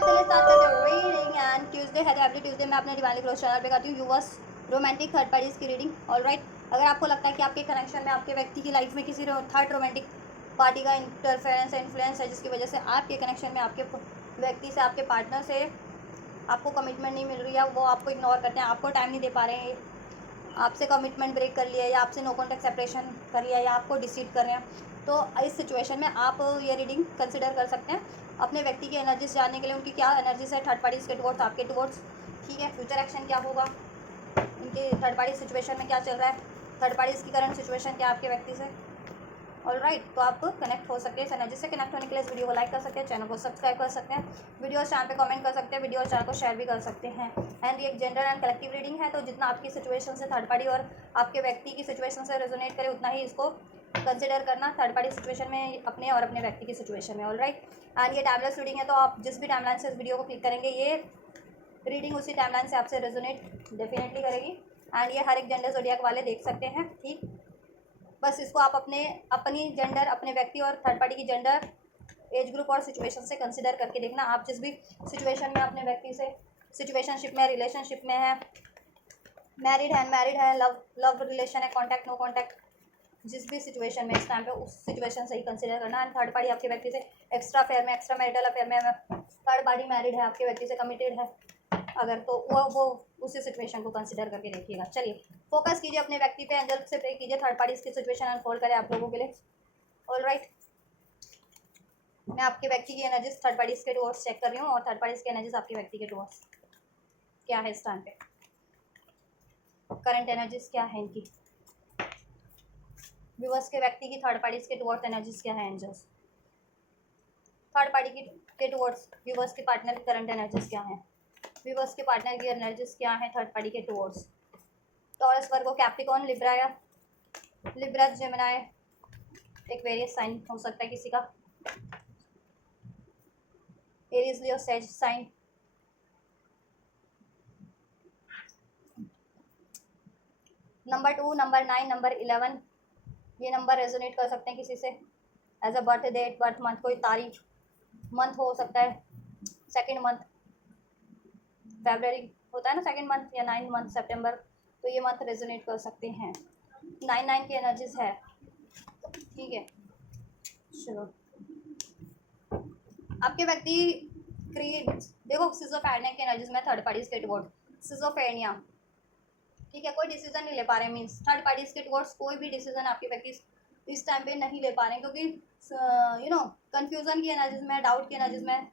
चलिए स्टार्ट करते हैं रीडिंग। एंड ट्यूसडे है तो एवरी ट्यूसडे मैं अपने डिवाइनली क्लोज चैनल पे करती हूँ यूवर्स रोमांटिक थर्ड पार्टीज की रीडिंग। ऑलराइट, अगर आपको लगता है कि आपके कनेक्शन में आपके व्यक्ति की लाइफ में किसी थर्ड रोमांटिक पार्टी का इंटरफेरेंस इन्फ्लुएंस है जिसकी वजह से आपके कनेक्शन में आपके व्यक्ति से, आपके पार्टनर से आपको कमिटमेंट नहीं मिल रही है, वो आपको इग्नोर करते हैं, आपको टाइम नहीं दे पा रहे हैं, आपसे कमिटमेंट ब्रेक कर लिया या आपसे नो कॉन्टैक्ट सेपरेशन कर लिया या आपको डिसीव कर रहे हैं, तो इस सिचुएशन में आप ये रीडिंग कंसिडर कर सकते हैं अपने व्यक्ति की एनर्जीज जानने के लिए। उनकी क्या एनर्जीज है थर्ड पार्टीज के टुवर्ड्स, आपके टुवर्ड्स, ठीक है। फ्यूचर एक्शन क्या होगा, उनके थर्ड पार्टी सिचुएशन में क्या चल रहा है, थर्ड पार्टीज की करंट सिचुएशन क्या आपके व्यक्ति से। ऑलराइट, तो आप कनेक्ट हो सकते हैं इस एनर्जी से। कनेक्ट होने के लिए इस वीडियो को लाइक कर सकते हैं, चैनल को सब्सक्राइब कर सकते हैं, वीडियो चैनल पे कमेंट कर सकते हैं, वीडियो चैनल को शेयर भी कर सकते हैं। एंड ये एक जेंडर एंड कलेक्टिव रीडिंग है, तो जितना आपकी सिचुएशन से थर्ड पार्टी और आपके व्यक्ति की सिचुएशन से रेजोनेट करे उतना ही इसको कंसिडर करना थर्ड पार्टी सिचुएशन में अपने और अपने व्यक्ति की सिचुएशन में। ऑलराइट, एंड ये टाइमलेस रीडिंग है, तो आप जिस भी टाइमलाइन से इस वीडियो को क्लिक करेंगे ये रीडिंग उसी टाइमलाइन से आपसे रेजोनेट डेफिनेटली करेगी। एंड ये हर एक जेंडर ज़ोडिएक वाले देख सकते हैं, ठीक। बस इसको आप अपनी जेंडर, अपने व्यक्ति और थर्ड पार्टी की जेंडर, एज ग्रुप और सिचुएशन से कंसिडर करके देखना। आप जिस भी सिचुएशन में अपने व्यक्ति से सिचुएशनशिप में, रिलेशनशिप में है, मैरिड है, अनमैरिड है, लव रिलेशन है, कॉन्टैक्ट नो कॉन्टैक्ट, जिस भी सिचुएशन में इस टाइम पे उस सिचुएशन से ही कंसिडर करना। एंड थर्ड पार्टी आपके व्यक्ति से एक्स्ट्रा अफेयर में, एक्स्ट्रा मैरिटल अफेयर में, थर्ड पार्टी मैरिड है, आपके व्यक्ति से कमिटेड है अगर, तो वो उसी सिचुएशन को कंसिडर करके देखिएगा। चलिए फोकस कीजिए अपने व्यक्ति पे, एंजल से प्रे कीजिए थर्ड पार्टी की सिचुएशन अनफोल्ड करे आप लोगों के लिए। ऑलराइट, मैं आपके व्यक्ति की एनर्जीज थर्ड पार्टीज के टुवर्ड्स चेक कर रही हूँ और थर्ड पार्टीज की एनर्जीज आपके व्यक्ति के टुवर्ड्स क्या है इस टाइम पे, करंट एनर्जीज क्या है इनकी, व्यूअर्स के व्यक्ति की थर्ड पार्टीज के टुवर्ड्स एनर्जीज क्या है एंजल्स, थर्ड पार्टी के टुवर्ड्स व्यूअर्स के पार्टनर की करंट एनर्जीज क्या है, व्यूअर्स के पार्टनर की एनर्जीज क्या है थर्ड पार्टी के towards. Taurus, Virgo, Capricorn, Libra या लिब्रा, जेमिनी, एक वेरियस साइन हो सकता है किसी का, Aries, Leo, sage sign, number 2, number 9, number 11, ये नंबर रेजोनेट कर सकते हैं किसी से as a birth date, birth month, कोई तारीख, मंथ हो सकता है सेकेंड मंथ, फेब्रवरी होता है ना सेकेंड मंथ, या 9 मंथ सितंबर, तो ये मंथ रेजोनेट कर सकते हैं। 9 की एनर्जीज है, ठीक है। चलो आपके व्यक्ति क्रिएट, देखो सिजोफ्रेनिया की एनर्जीज में थर्ड पार्टीज के टुवर्ड, सिजोफ्रेनिया, ठीक है। कोई डिसीजन नहीं ले पा रहे, मीन्स थर्ड पार्टीज के टुवर्ड्स कोई भी डिसीजन आपके व्यक्ति इस टाइम पे नहीं ले पा रहे हैं, क्योंकि कंफ्यूजन की एनर्जीज में, डाउट की एनर्जीज में,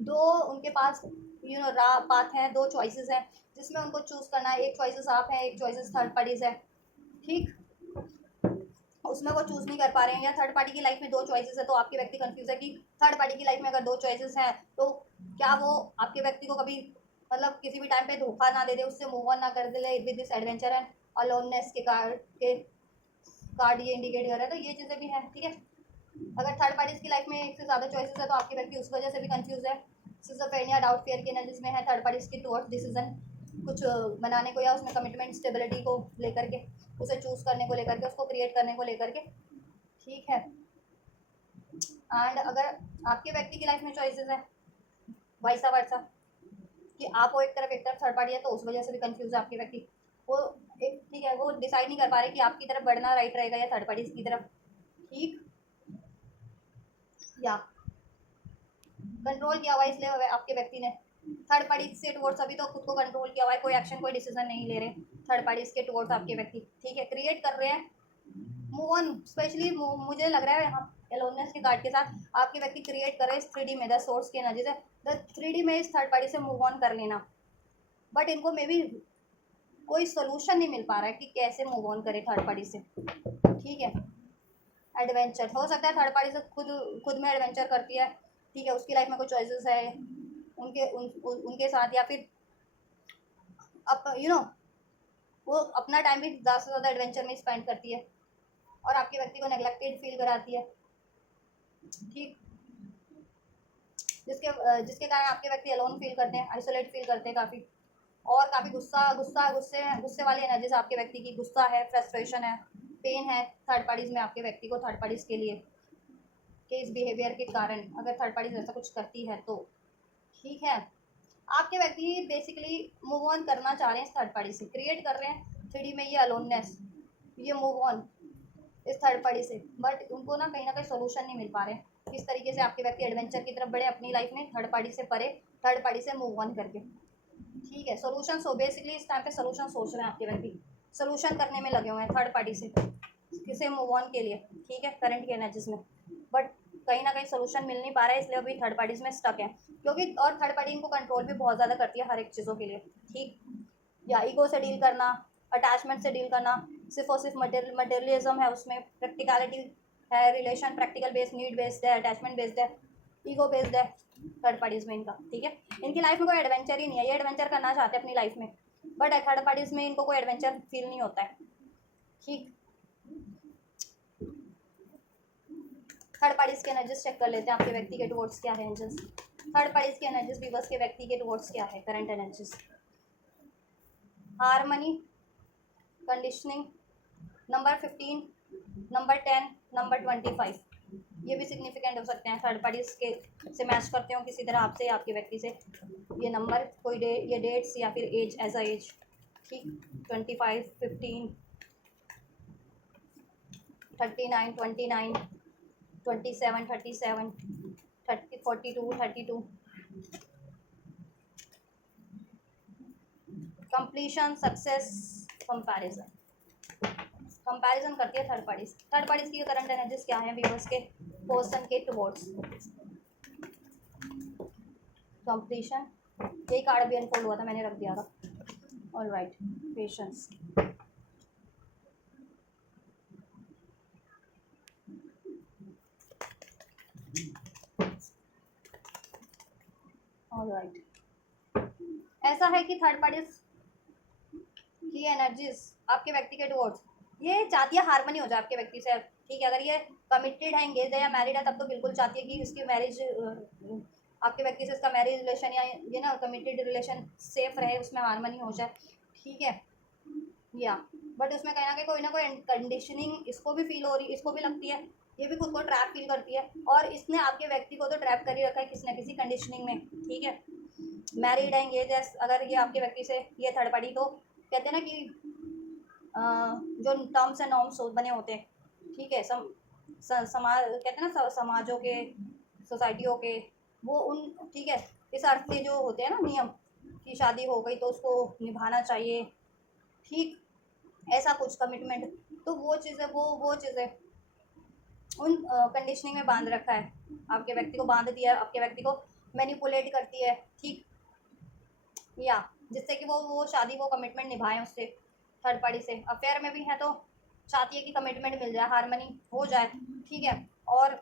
दो उनके पास पाथ हैं, दो चॉइसेस हैं जिसमें उनको चूज करना है। एक चॉइसेस आप हैं, एक चॉइसेस थर्ड पार्टीज है, ठीक। उसमें वो चूज नहीं कर पा रहे हैं, या थर्ड पार्टी की लाइफ में दो चॉइसेस है, तो आपके व्यक्ति कंफ्यूज है कि थर्ड पार्टी की लाइफ में अगर दो चॉइसेस हैं तो क्या वो आपके व्यक्ति को कभी मतलब किसी भी टाइम पे धोखा ना दे दे, उससे मूव ऑन ना कर दे with this adventure and aloneness के कार्ड ये इंडिकेट कर रहा है, तो ये चीज़ें भी हैं, ठीक है। अगर थर्ड पार्टीज की लाइफ में एक से ज़्यादा चॉइसेस है तो आपके व्यक्ति उस वजह से भी कंफ्यूज है, सिजोफ्रेनिया, डाउट, फियर की एनर्जीज में है, थर्ड पार्टीज की टुवर्ड्स डिसीजन कुछ बनाने को या उसमें कमिटमेंट, स्टेबिलिटी को लेकर के, उसे चूज करने को लेकर के, उसको क्रिएट करने को लेकर के, ठीक है। एंड अगर आपके व्यक्ति की लाइफ में चॉइसेस है वाइसा वर्सा कि आप वो एक तरफ थर्ड पार्टी है, तो उस वजह से भी कंफ्यूज है आपके व्यक्ति, वो एक, ठीक है, वो डिसाइड नहीं कर पा रहे कि आपकी तरफ बढ़ना राइट रहेगा या थर्ड पार्टी की तरफ, ठीक। या कंट्रोल किया हुआ इसलिए आपके व्यक्ति ने थर्ड पार्टी से टुवर्ड्स अभी तो खुद को कंट्रोल किया हुआ है, कोई एक्शन, कोई डिसीजन नहीं ले रहे थर्ड पार्टी के टुवर्ड्स आपके व्यक्ति, ठीक है। क्रिएट कर रहे हैं मूव ऑन, स्पेशली मुझे लग रहा है यहाँ एलोननेस के कार्ड के साथ आपके व्यक्ति क्रिएट कर रहे हैं 3D में, द सोर्स की एनर्जी से, द 3D में इस थर्ड पार्टी से मूव ऑन कर लेना, बट इनको मे बी कोई सोल्यूशन नहीं मिल पा रहा है कि कैसे मूव ऑन करे थर्ड पार्टी से, ठीक है। एडवेंचर हो सकता है थर्ड पार्टी से खुद में एडवेंचर करती है, ठीक है, उसकी लाइफ में कुछ चॉइसेस है उनके साथ, या फिर वो अपना टाइम भी ज़्यादा से ज़्यादा एडवेंचर में स्पेंड करती है और आपके व्यक्ति को नेग्लेक्टेड फील कराती है, ठीक। जिसके कारण आपके व्यक्ति अलोन फील करते हैं, आइसोलेट फील करते हैं काफ़ी, और काफ़ी गुस्से वाली एनर्जीज आपके व्यक्ति की, गुस्सा है, फ्रस्ट्रेशन है, पेन है थर्ड पार्टीज में आपके व्यक्ति को, थर्ड पार्टीज के लिए के इस बिहेवियर के कारण, अगर थर्ड पार्टीज ऐसा कुछ करती है तो, ठीक है। आपके व्यक्ति बेसिकली मूव ऑन करना चाह रहे हैं इस थर्ड पार्टी से, क्रिएट कर रहे हैं 3D में ये अलोननेस, ये मूव ऑन इस थर्ड पार्टी से, बट उनको ना कहीं सोल्यूशन नहीं मिल पा रहे हैं किस तरीके से आपके व्यक्ति एडवेंचर की तरफ बढ़े अपनी लाइफ में थर्ड पार्टी से परे, थर्ड पार्टी से मूव ऑन करके। ठीक है, सोल्यूशन सो बेसिकली इस टाइम पे सोल्यूशन सोच रहे हैं आपके व्यक्ति, सोल्यूशन करने में लगे हुए हैं थर्ड पार्टी से किसे मूव ऑन के लिए। ठीक है, करंट के एनर्जीज में, बट कहीं ना कहीं सोल्यूशन मिल नहीं पा रहा है, इसलिए अभी थर्ड पार्टीज में स्टक है, क्योंकि और थर्ड पार्टी इनको कंट्रोल भी बहुत ज़्यादा करती है हर एक चीज़ों के लिए। ठीक, या ईगो से डील करना, अटैचमेंट से डील करना, सिर्फ और सिर्फ मटेरियलिज्म है उसमें, प्रैक्टिकलिटी है, relation practical based, need based है, अटैचमेंट बेस्ड है, ईगो बेस्ड है थर्ड पार्टीज में इनका। ठीक है, इनकी लाइफ में कोई एडवेंचर ही नहीं है, ये एडवेंचर करना चाहते हैं अपनी लाइफ में, बट थर्ड पार्टीज में इनको कोई एडवेंचर फील नहीं होता है। ठीक, थर्ड पार्टीज के एनर्जीज चेक कर लेते हैं आपके व्यक्ति के टुवर्ड्स क्या है एनर्जीज, थर्ड पार्टीज के एनर्जीज व्यूअर्स के व्यक्ति के टुवर्ड्स क्या है current energies. Harmony, conditioning, number 15, number 10, number 25, ये भी सिग्निफिकेंट हो सकते हैं थर्ड पार्टीज के से मैच करते हो किसी तरह आपसे या आपके व्यक्ति से, ये नंबर कोई ये डेट्स या फिर एज एज अ एज। ठीक, 25, 15, 39, 29, 27, 37, 30, 42, 32, कंप्लीशन, सक्सेस, कंपैरिजन, कंपैरिजन करती है थर्ड पार्टीज। थर्ड पार्टीज की करंट एनर्जीज क्या है व्यूअर्स के पर्सन के टुवर्ड्स, कंप्लीशन, यही कार्ड भी अनफोल्ड हुआ था, मैंने रख दिया था। All right, patience, all right. ऐसा है कि थर्ड पार्टीज की एनर्जीज आपके व्यक्ति के टुवर्ड्स, ये चाहती है हारमनी हो जाए आपके व्यक्ति से। ठीक है, अगर ये कमिटेड है, एंगेज है या मैरिड है, तब तो बिल्कुल चाहती है कि इसकी मैरिज आपके व्यक्ति से इसका मैरिज रिलेशन या ये ना कमिटेड रिलेशन सेफ रहे, उसमें हारमनी हो जाए। ठीक है, या बट उसमें कहीं कोई ना कोई कंडीशनिंग इसको भी फील हो रही, इसको भी लगती है, ये भी खुद को ट्रैप फील करती है, और इसने आपके व्यक्ति को तो ट्रैप कर ही रखा है किसी न किसी कंडीशनिंग में। ठीक है, मैरिड है, एंगेज है, अगर ये आपके व्यक्ति से ये थर्ड पार्टी, तो कहते हैं ना कि जो टर्म्स एंड नॉर्म्स बने होते हैं, ठीक है, समाज कहते हैं ना समाजों के, सोसाइटियों के, वो उन, ठीक है, इस अर्थ के जो होते हैं ना नियम कि शादी हो गई तो उसको निभाना चाहिए। ठीक, ऐसा कुछ कमिटमेंट, तो वो चीज़ें वो चीज़ें उन कंडीशनिंग में बांध रखा है, आपके व्यक्ति को बांध दिया है, आपके व्यक्ति को मैनिपुलेट करती है। ठीक, या जिससे कि वो शादी, वो कमिटमेंट निभाएं उससे, थर्ड पार्टी से अफेयर में भी है तो चाहती है कि कमिटमेंट मिल जाए, हारमनी हो जाए। ठीक है, और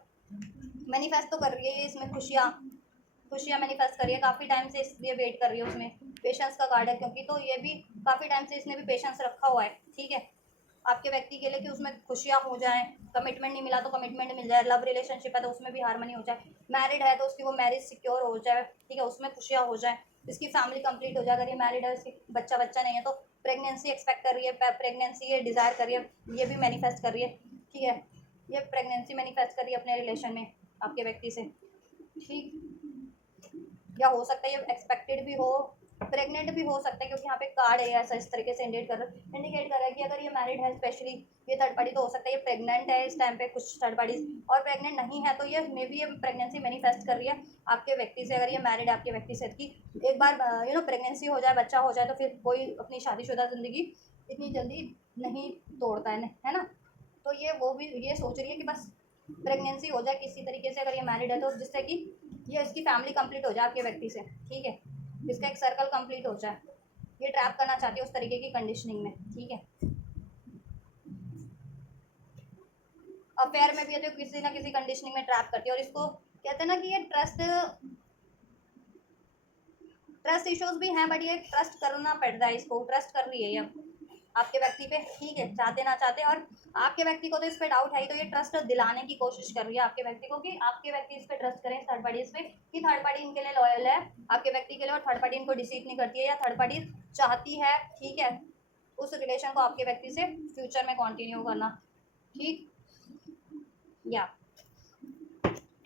मैनिफेस्ट तो कर रही है ये इसमें, खुशियाँ मैनिफेस्ट कर रही है, काफ़ी टाइम से इसलिए वेट कर रही है, उसमें पेशेंस का कार्ड है क्योंकि, तो ये भी काफ़ी टाइम से इसने भी पेशेंस रखा हुआ है। ठीक है, आपके व्यक्ति के लिए कि उसमें खुशियाँ हो जाएं, कमिटमेंट नहीं मिला तो कमिटमेंट मिल जाए, लव रिलेशनशिप है तो उसमें भी हारमनी हो जाए, मैरिड है तो उसकी वो मैरिज सिक्योर हो जाए। ठीक है, उसमें खुशियाँ हो जाए, इसकी फैमिली कंप्लीट हो जाए, अगर ये मैरिड है, इसकी बच्चा नहीं है तो प्रेगनेंसी एक्सपेक्ट कर रही है, प्रेगनेंसी ये डिज़ायर कर रही है, ये भी मैनिफेस्ट कर रही है। ठीक है, ये प्रेगनेंसी मैनिफेस्ट कर रही है अपने रिलेशन में आपके व्यक्ति से। ठीक, या हो सकता है ये एक्सपेक्टेड भी हो, प्रेग्नेंट भी हो सकता है, क्योंकि यहाँ पे कार्ड है ऐसा इस तरीके से इंडिकेट कर रहा है कि अगर ये मैरिड है, स्पेशली ये थर्ड पार्टी, तो हो सकता है ये प्रेग्नेंट है इस टाइम पे, कुछ थर्ड पार्टीज, और प्रेग्नेंट नहीं है तो ये मे बी ये प्रेगनेंसी मैनिफेस्ट कर रही है आपके व्यक्ति से, अगर ये मैरिड है आपके व्यक्ति से, कि एक बार प्रेगनेंसी हो जाए, बच्चा हो जाए, तो फिर कोई अपनी शादीशुदा ज़िंदगी इतनी जल्दी नहीं तोड़ता है ना। तो ये वो भी ये सोच रही है कि बस प्रेगनेंसी हो जाए किसी तरीके से, अगर ये मैरिड है तो, जिससे कि ये इसकी फैमिली कंप्लीट हो जाए आपके व्यक्ति से। ठीक है, इसका एक सर्कल कंप्लीट हो जाए, ये ट्रैप करना चाहती है उस तरीके की कंडीशनिंग में। ठीक है, अफेयर में भी है तो किसी ना किसी कंडीशनिंग में ट्रैप करती है, और इसको कहते हैं ना कि ये ट्रस्ट इश्यूज भी हैं, बट ये ट्रस्ट करना पड़ता है, इसको ट्रस्ट कर रही है ये आपके व्यक्ति पे। ठीक है, चाहते ना चाहते, और आपके व्यक्ति को तो इस पे डाउट है ही, तो ये ट्रस्ट दिलाने की कोशिश कर रही है आपके व्यक्ति को, कि आपके व्यक्ति इस पे ट्रस्ट करें थर्ड पार्टी इस पे, कि थर्ड पार्टी इनके लिए लॉयल है आपके व्यक्ति के लिए, और थर्ड पार्टी इनको डिसीव नहीं करती है, या थर्ड पार्टी चाहती है, ठीक है, उस रिलेशन को आपके व्यक्ति से फ्यूचर में कंटिन्यू करना। ठीक, या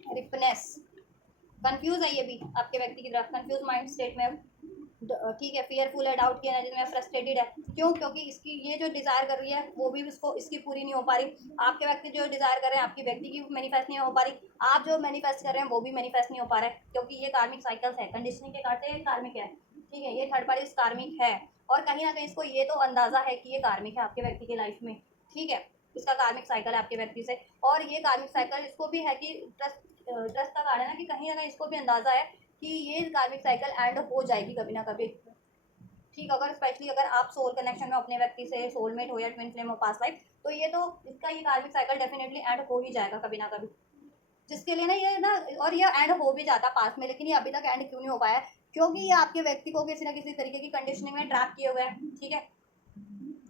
रिपनेस, कंफ्यूज है ये भी आपके व्यक्ति की तरफ, कंफ्यूज माइंड स्टेट में, ठीक है, फियरफुल है, डाउट की एनर्जी में, फ्रस्ट्रेटेड है। क्यों? क्योंकि इसकी ये जो डिज़ायर कर रही है वो भी उसको इसकी पूरी नहीं हो पा रही। आपके व्यक्ति जो डिज़ायर कर रहे हैं आपकी व्यक्ति की मैनिफेस्ट नहीं हो पा रही, आप जो मैनिफेस्ट कर रहे हैं वो भी मैनिफेस्ट नहीं हो पा रहा है, क्योंकि ये कार्मिक साइकिल्स है, कंडीशनिंग के काटे कार्मिक है, ठीक है, ये थर्ड पार्टी कार्मिक है। और कहीं ना कहीं इसको ये तो अंदाजा है कि ये कार्मिक है आपके व्यक्ति की लाइफ में, ठीक है, इसका कार्मिक साइकिल है आपके व्यक्ति से। और ये कार्मिक साइकिल इसको भी है कि ट्रस्ट का कार्ड है ना, कि कहीं ना कहीं इसको भी अंदाजा है कि ये कार्मिक साइकिल एंड हो जाएगी कभी ना कभी, ठीक। अगर स्पेशली अगर आप सोल कनेक्शन में अपने व्यक्ति से सोलमेट हो या ट्विन फ्लेम हो पास लाइफ, तो ये तो इसका ये कार्मिक साइकिल डेफिनेटली एंड हो ही जाएगा कभी ना कभी, जिसके लिए ना ये ना, और ये एंड हो भी जाता पास में, लेकिन ये अभी तक एंड क्यों नहीं हो पाया है? क्योंकि ये आपके व्यक्ति को किसी ना किसी तरीके की कंडीशनिंग में ट्रैप किए हुए हैं, ठीक है।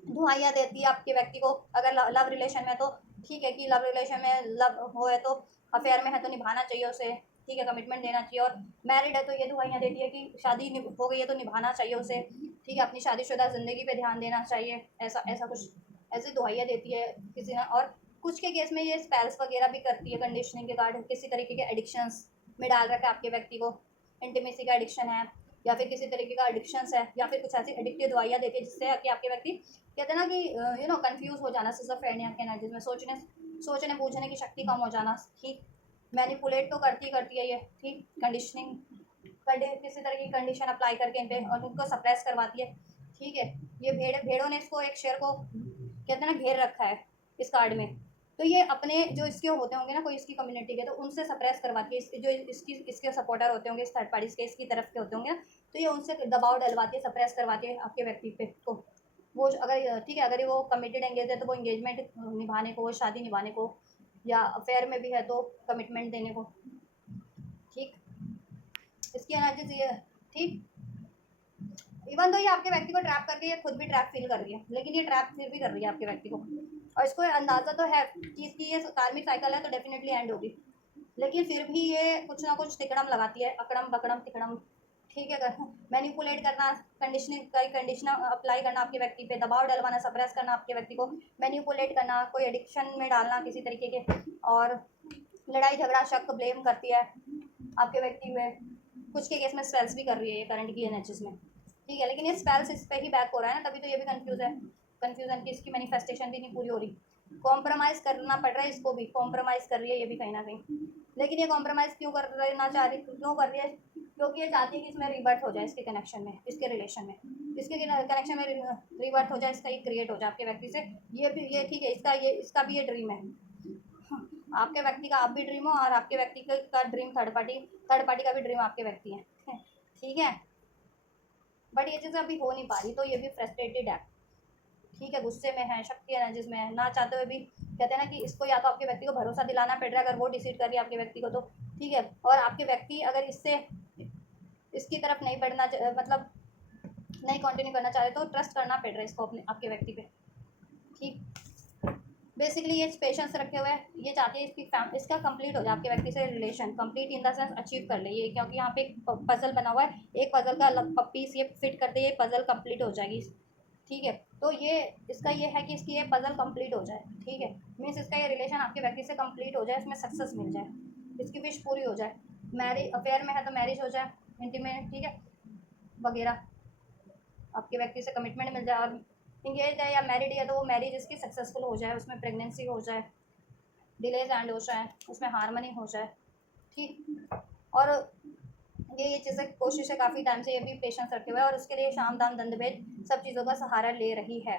दुआइयाँ देती है आपके व्यक्ति को, अगर लव रिलेशन में तो ठीक है कि लव रिलेशन में लव हो है तो अफेयर में है तो निभाना चाहिए उसे, ठीक है, कमिटमेंट देना चाहिए। और मैरिड है तो ये दुआइयाँ देती है कि शादी हो गई है तो निभाना चाहिए उसे, ठीक है, अपनी शादीशुदा ज़िंदगी पे ध्यान देना चाहिए, ऐसा ऐसा कुछ ऐसी दुआइयाँ देती है किसी ना। और कुछ के केस में ये स्पेल्स वगैरह भी करती है कंडीशनिंग के कार्ड, किसी तरीके के एडिक्शंस में डाल रखा है आपके व्यक्ति को, इंटीमेसी का एडिक्शन है या फिर किसी तरीके का एडिक्शंस है, या फिर कुछ ऐसी एडिक्टिव दवाइयाँ देती है जिससे कि आपके व्यक्ति कहते हैं ना कि कंफ्यूज हो जाना, सिजोफ्रेनिया के एनर्जीज में, सोचने पूछने की शक्ति कम हो जाना, ठीक। मैनिपुलेट तो करती है ये, ठीक, कंडीशनिंग किसी तरह की कंडीशन अप्लाई करके इन पे और उनको सप्रेस करवाती है, ठीक है। ये भेड़ों ने इसको एक शेर को कहते हैं ना घेर रखा है इस कार्ड में, तो ये अपने जो इसके होते होंगे ना कोई इसकी कम्युनिटी के, तो उनसे सप्रेस करवाती है, जो इसके सपोर्टर होते होंगे, इस थर्ड पार्टीज के इसकी तरफ के होते होंगे ना, तो ये उनसे दबाव डलवाती है, सप्रेस करवाती है आपके व्यक्ति पे को। वो अगर ठीक है, अगर वो कमिटेड एंगेज है तो वो एंगेजमेंट निभाने को, शादी निभाने को, या अफेयर में भी है तो कमिटमेंट देने को, ठीक। इसकी एनर्जीज ये, ठीक। इवन तो ये आपके व्यक्ति को ट्रैप करके ये खुद भी ट्रैप फील कर रही है, लेकिन ये ट्रैप फिर भी कर रही है आपके व्यक्ति को, और इसको अंदाज़ा तो है कि इसकी ये कार्मिक साइकिल है तो डेफिनेटली एंड होगी, लेकिन फिर भी ये कुछ ना कुछ तिकड़म लगाती है, अकड़म बकड़म तिकड़म, ठीक है। मैनिपुलेट करना, कंडीशन अप्लाई करना आपके व्यक्ति पे, दबाव डलवाना, सप्रेस करना आपके व्यक्ति को, मैनिपुलेट करना, कोई एडिक्शन में डालना किसी तरीके के, और लड़ाई झगड़ा शक ब्लेम करती है आपके व्यक्ति में। कुछ के केस में स्पेल्स भी कर रही है ये करंट की एनर्जीज में, ठीक है, लेकिन ये स्पेल्स इस पर ही बैक हो रहा है ना, तभी तो ये भी कंफ्यूजन की इसकी मैनिफेस्टेशन भी नहीं पूरी हो रही। कॉम्प्रोमाइज़ करना पड़ रहा है इसको भी, कॉम्प्रोमाइज़ कर रही है ये भी कहीं ना कहीं, लेकिन ये कॉम्प्रोमाइज़ क्यों करना चाह रही, क्यों कर रही है? क्योंकि ये चाहती है कि इसमें रिबर्थ हो जाए, इसके कनेक्शन में, इसके रिलेशन में, इसके कनेक्शन में रिबर्थ हो जाए, इसका ये क्रिएट हो जाए आपके व्यक्ति से। ये भी ये ठीक है, इसका भी ये ड्रीम है, आपके व्यक्ति का आप भी ड्रीम हो, और आपके व्यक्ति का ड्रीम थर्ड पार्टी का भी ड्रीम आपके व्यक्ति है, ठीक है। बट ये चीज़ें अभी हो नहीं पा रही, तो ये भी फ्रस्ट्रेटेड है, ठीक है, गुस्से में है, शक्ति एनर्जीज में है, ना चाहते हुए भी कहते हैं ना कि इसको या तो आपके व्यक्ति को भरोसा दिलाना पड़ रहा है, अगर वो डिसीड कर रही है आपके व्यक्ति को तो, ठीक है। और आपके व्यक्ति अगर इसकी तरफ नहीं बढ़ना, मतलब नहीं कंटिन्यू करना चाह रहे तो ट्रस्ट करना पड़ रहा है इसको अपने आपके व्यक्ति पे, ठीक। बेसिकली ये पेशेंस रखे हुए है, ये चाहती है इसका कंप्लीट हो जाए आपके व्यक्ति से relation, complete in the sense achieve कर ले ये, क्योंकि यहाँ पे एक पजल बना हुआ है, एक पजल का पीस ये फिट करते ये पजल कंप्लीट हो जाएगी, ठीक है। तो ये इसका ये है कि इसकी ये पजल कंप्लीट हो जाए, ठीक है, मीन्स इसका ये रिलेशन आपके व्यक्ति से कंप्लीट हो जाए, इसमें सक्सेस मिल जाए, इसकी विश पूरी हो जाए, मैरिज अफेयर में है तो मैरिज हो जाए, इंटीमेट, ठीक है, वगैरह, आपके व्यक्ति से कमिटमेंट मिल जाए, और इंगेज है या मैरिड है तो वो मैरिज इसकी सक्सेसफुल हो जाए, उसमें प्रेगनेंसी हो जाए, डिलेज एंड हो जाए, उसमें हारमनी हो जाए, ठीक। और ये चीज़ें कोशिश है काफ़ी टाइम से, ये भी पेशेंस रखे हुए है, और उसके लिए शाम दाम दंड भेद सब चीज़ों का सहारा ले रही है,